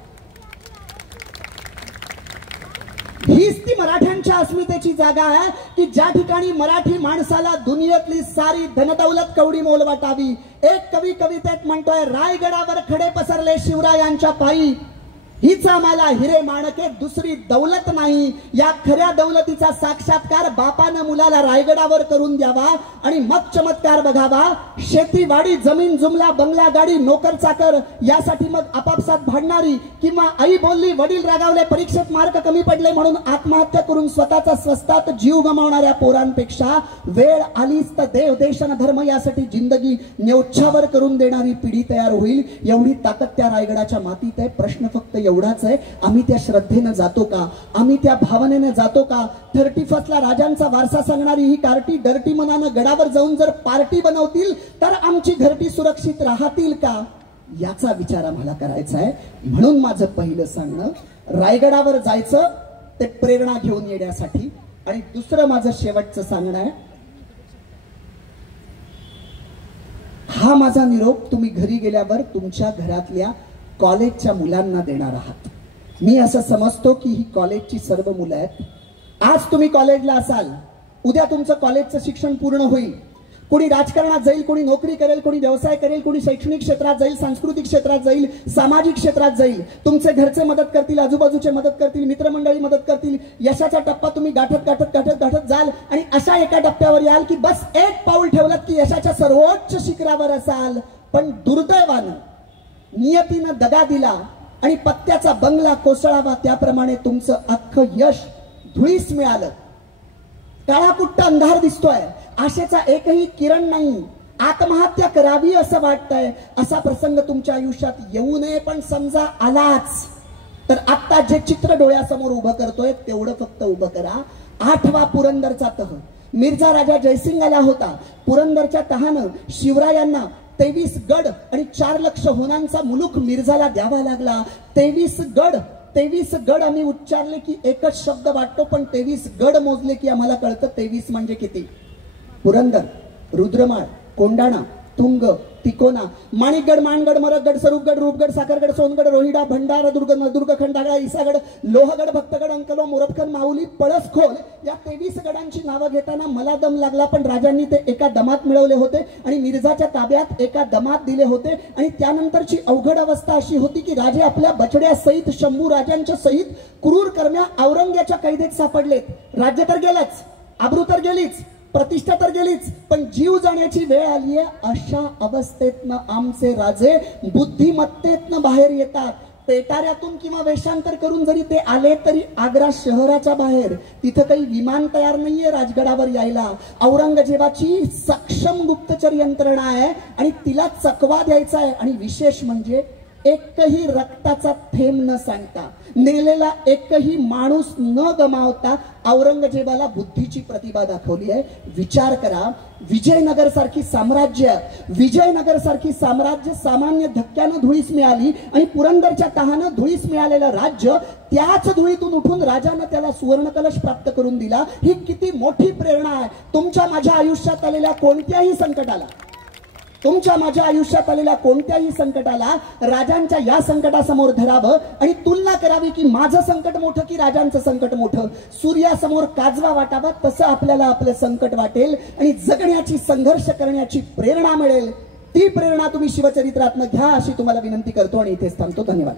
हीच ती मराठ्यांच्या अस्मितेची जागा आहे की ज्या ठिकाणी मराठी माणसाला दुनियेतली सारी धनदौलत कवडी मोल वाटावी. एक कवी कवितेत म्हणतोय, रायगडावर खडे पसरले शिवरायांच्या पायी, हीच आम्हाला हिरे माणके दुसरी दौलत नाही. या खऱ्या दौलतीचा साक्षात्कार बापानं मुलाला रायगडावर करून द्यावा आणि मग चमत्कार बघावा. शेतीवाडी, जमीन जुमला, बंगला, गाडी, नोकर चाकर यासाठी मग आपापसात भांडणारी, किंवा आई बोलली, वडील रागावले, परीक्षेत मार्क कमी पडले म्हणून आत्महत्या करून स्वतःचा स्वस्तात जीव गमावणाऱ्या पोरांपेक्षा वेळ आलीच तर देव देशन धर्म यासाठी जिंदगी न्योछावर करून देणारी पिढी तयार होईल. एवढी ताकद त्या रायगडाच्या मातीत आहे. प्रश्न फक्त एवढाच आहे, आम्ही त्या श्रद्धेनं जातो का? आम्ही त्या भावनेनं जातो का? 31ला राजांचा वारसा सांगणारी ही कार्टी डर्टी मनानं गडावर जाऊन जर पार्टी बनवतील तर आमची घरटी सुरक्षित राहतील का? याचा विचार आम्हाला करायचा आहे. म्हणून माझं पहिलं सांगणं, रायगडावर जायचं ते प्रेरणा घेऊन येण्यासाठी. आणि दुसरं माझं शेवटचं सांगणं आहे, हा माझा निरोप तुम्ही घरी गेल्यावर तुमच्या घरातल्या कॉलेजच्या मुलांना देणार आहात. मी असं समजतो की ही कॉलेजची सर्व मुलं आहेत. आज तुम्ही कॉलेजला असाल, उद्या तुमचं कॉलेजचं शिक्षण पूर्ण होईल. कोणी राजकारणात जाईल, कोणी नोकरी करेल, कोणी व्यवसाय करेल, कोणी शैक्षणिक क्षेत्रात जाईल, सांस्कृतिक क्षेत्रात जाईल, सामाजिक क्षेत्रात जाईल. तुमचे घरचे मदत करतील, आजूबाजूचे मदत करतील, मित्रमंडळी मदत करतील. यशाचा टप्पा तुम्ही गाठत गाठत गाठत गाठत जाल आणि अशा एका टप्प्यावर याल की बस एक पाऊल ठेवलं की यशाच्या सर्वोच्च शिखरावर असाल. पण दुर्दैवानं नियतीनं दगा दिला आणि पत्त्याचा बंगला कोसळावा त्याप्रमाणे तुमचं अख्खं यश धुळीस मिळालं. काळाकुट्ट अंधार दिसतोय, आशेचा एकही किरण नाही, आत्महत्या करावी असं वाटतंय. असा प्रसंग तुमच्या आयुष्यात येऊ नये, पण समजा आलाच तर आता जे चित्र डोळ्यासमोर उभं करतोय तेवढं फक्त उभं करा. 8वा पुरंदरचा तह. मिर्झा राजा जयसिंग आला होता. पुरंदरच्या तहानं शिवरायांना 23 गड आणि 4 लक्ष होनांचा मुलूक मिर्झाला द्यावा लागला. 23 गड आम्ही उच्चारले की एकच शब्द वाटतो, पण 23 गड मोजले की आम्हाला कळतं 23 म्हणजे किती. पुरंदर, रुद्रमाळ, कोंडाणा, तुंग, तिकोना, माणिकगड, मानगड, मरगड, सरूपगड, रूपगड, साखरगड, सोनगड, रोहिडा, भंडारा, दुर्ग, खंडाळा, इसागड, लोहगड, भक्तगड, अंकलो, मोरपखन, माऊली, पळसखोल या 23 गडांची नावं घेताना मला दम लागला. पण राजांनी ते एका दमात मिळवले होते आणि मिर्झाच्या ताब्यात एका दमात दिले होते. आणि त्यानंतरची अवघड अवस्था अशी होती की राजे आपल्या बछड्या सहित, शंभू राजांच्या सहित क्रूर कर्म्या औरंग्याच्या कैदेत सापडलेत. राज्य तर गेलंच, आबरू तर गेलीच, प्रतिष्ठा तर गेलीच, पण जीव जाण्याची वेळ आली आहे. अशा अवस्थेतनं आमचे राजे बुद्धिमत्तेतनं बाहेर येतात. पेटाऱ्यातून किंवा वेषांतर करून जरी ते आले तरी आग्रा शहराच्या बाहेर, तिथं काही विमान तयार नाहीये राजगडावर यायला. औरंगजेबाची सक्षम गुप्तचर यंत्रणा आहे आणि तिला चकवा द्यायचा आहे. आणि विशेष म्हणजे एकही रक्ताचा थेंब न सांडता, नेलेला एकही माणूस न गमावता औरंगजेबाला बुद्धीची प्रतिभा दाखवली आहे. विचार करा, विजयनगर सारखी साम्राज्य सामान्य धक्क्यानं धुळीस मिळाली आणि पुरंदरच्या तहानं धुळीस मिळालेलं राज्य त्याच धुळीतून उठून राजानं त्याला सुवर्णकलश प्राप्त करून दिला. ही किती मोठी प्रेरणा आहे. तुमच्या माझ्या आयुष्यात आलेल्या कोणत्याही संकटाला राजांच्या या संकटासमोर धरावं आणि तुलना करावी की माझं संकट मोठं की राजांचं संकट मोठं. सूर्यासमोर काजवा वाटावा तसं आपल्याला आपलं संकट वाटेल आणि जगण्याची, संघर्ष करण्याची प्रेरणा मिळेल. ती प्रेरणा तुम्ही शिवचरित्रातनं घ्या अशी तुम्हाला विनंती करतो आणि इथेच थांबतो. धन्यवाद.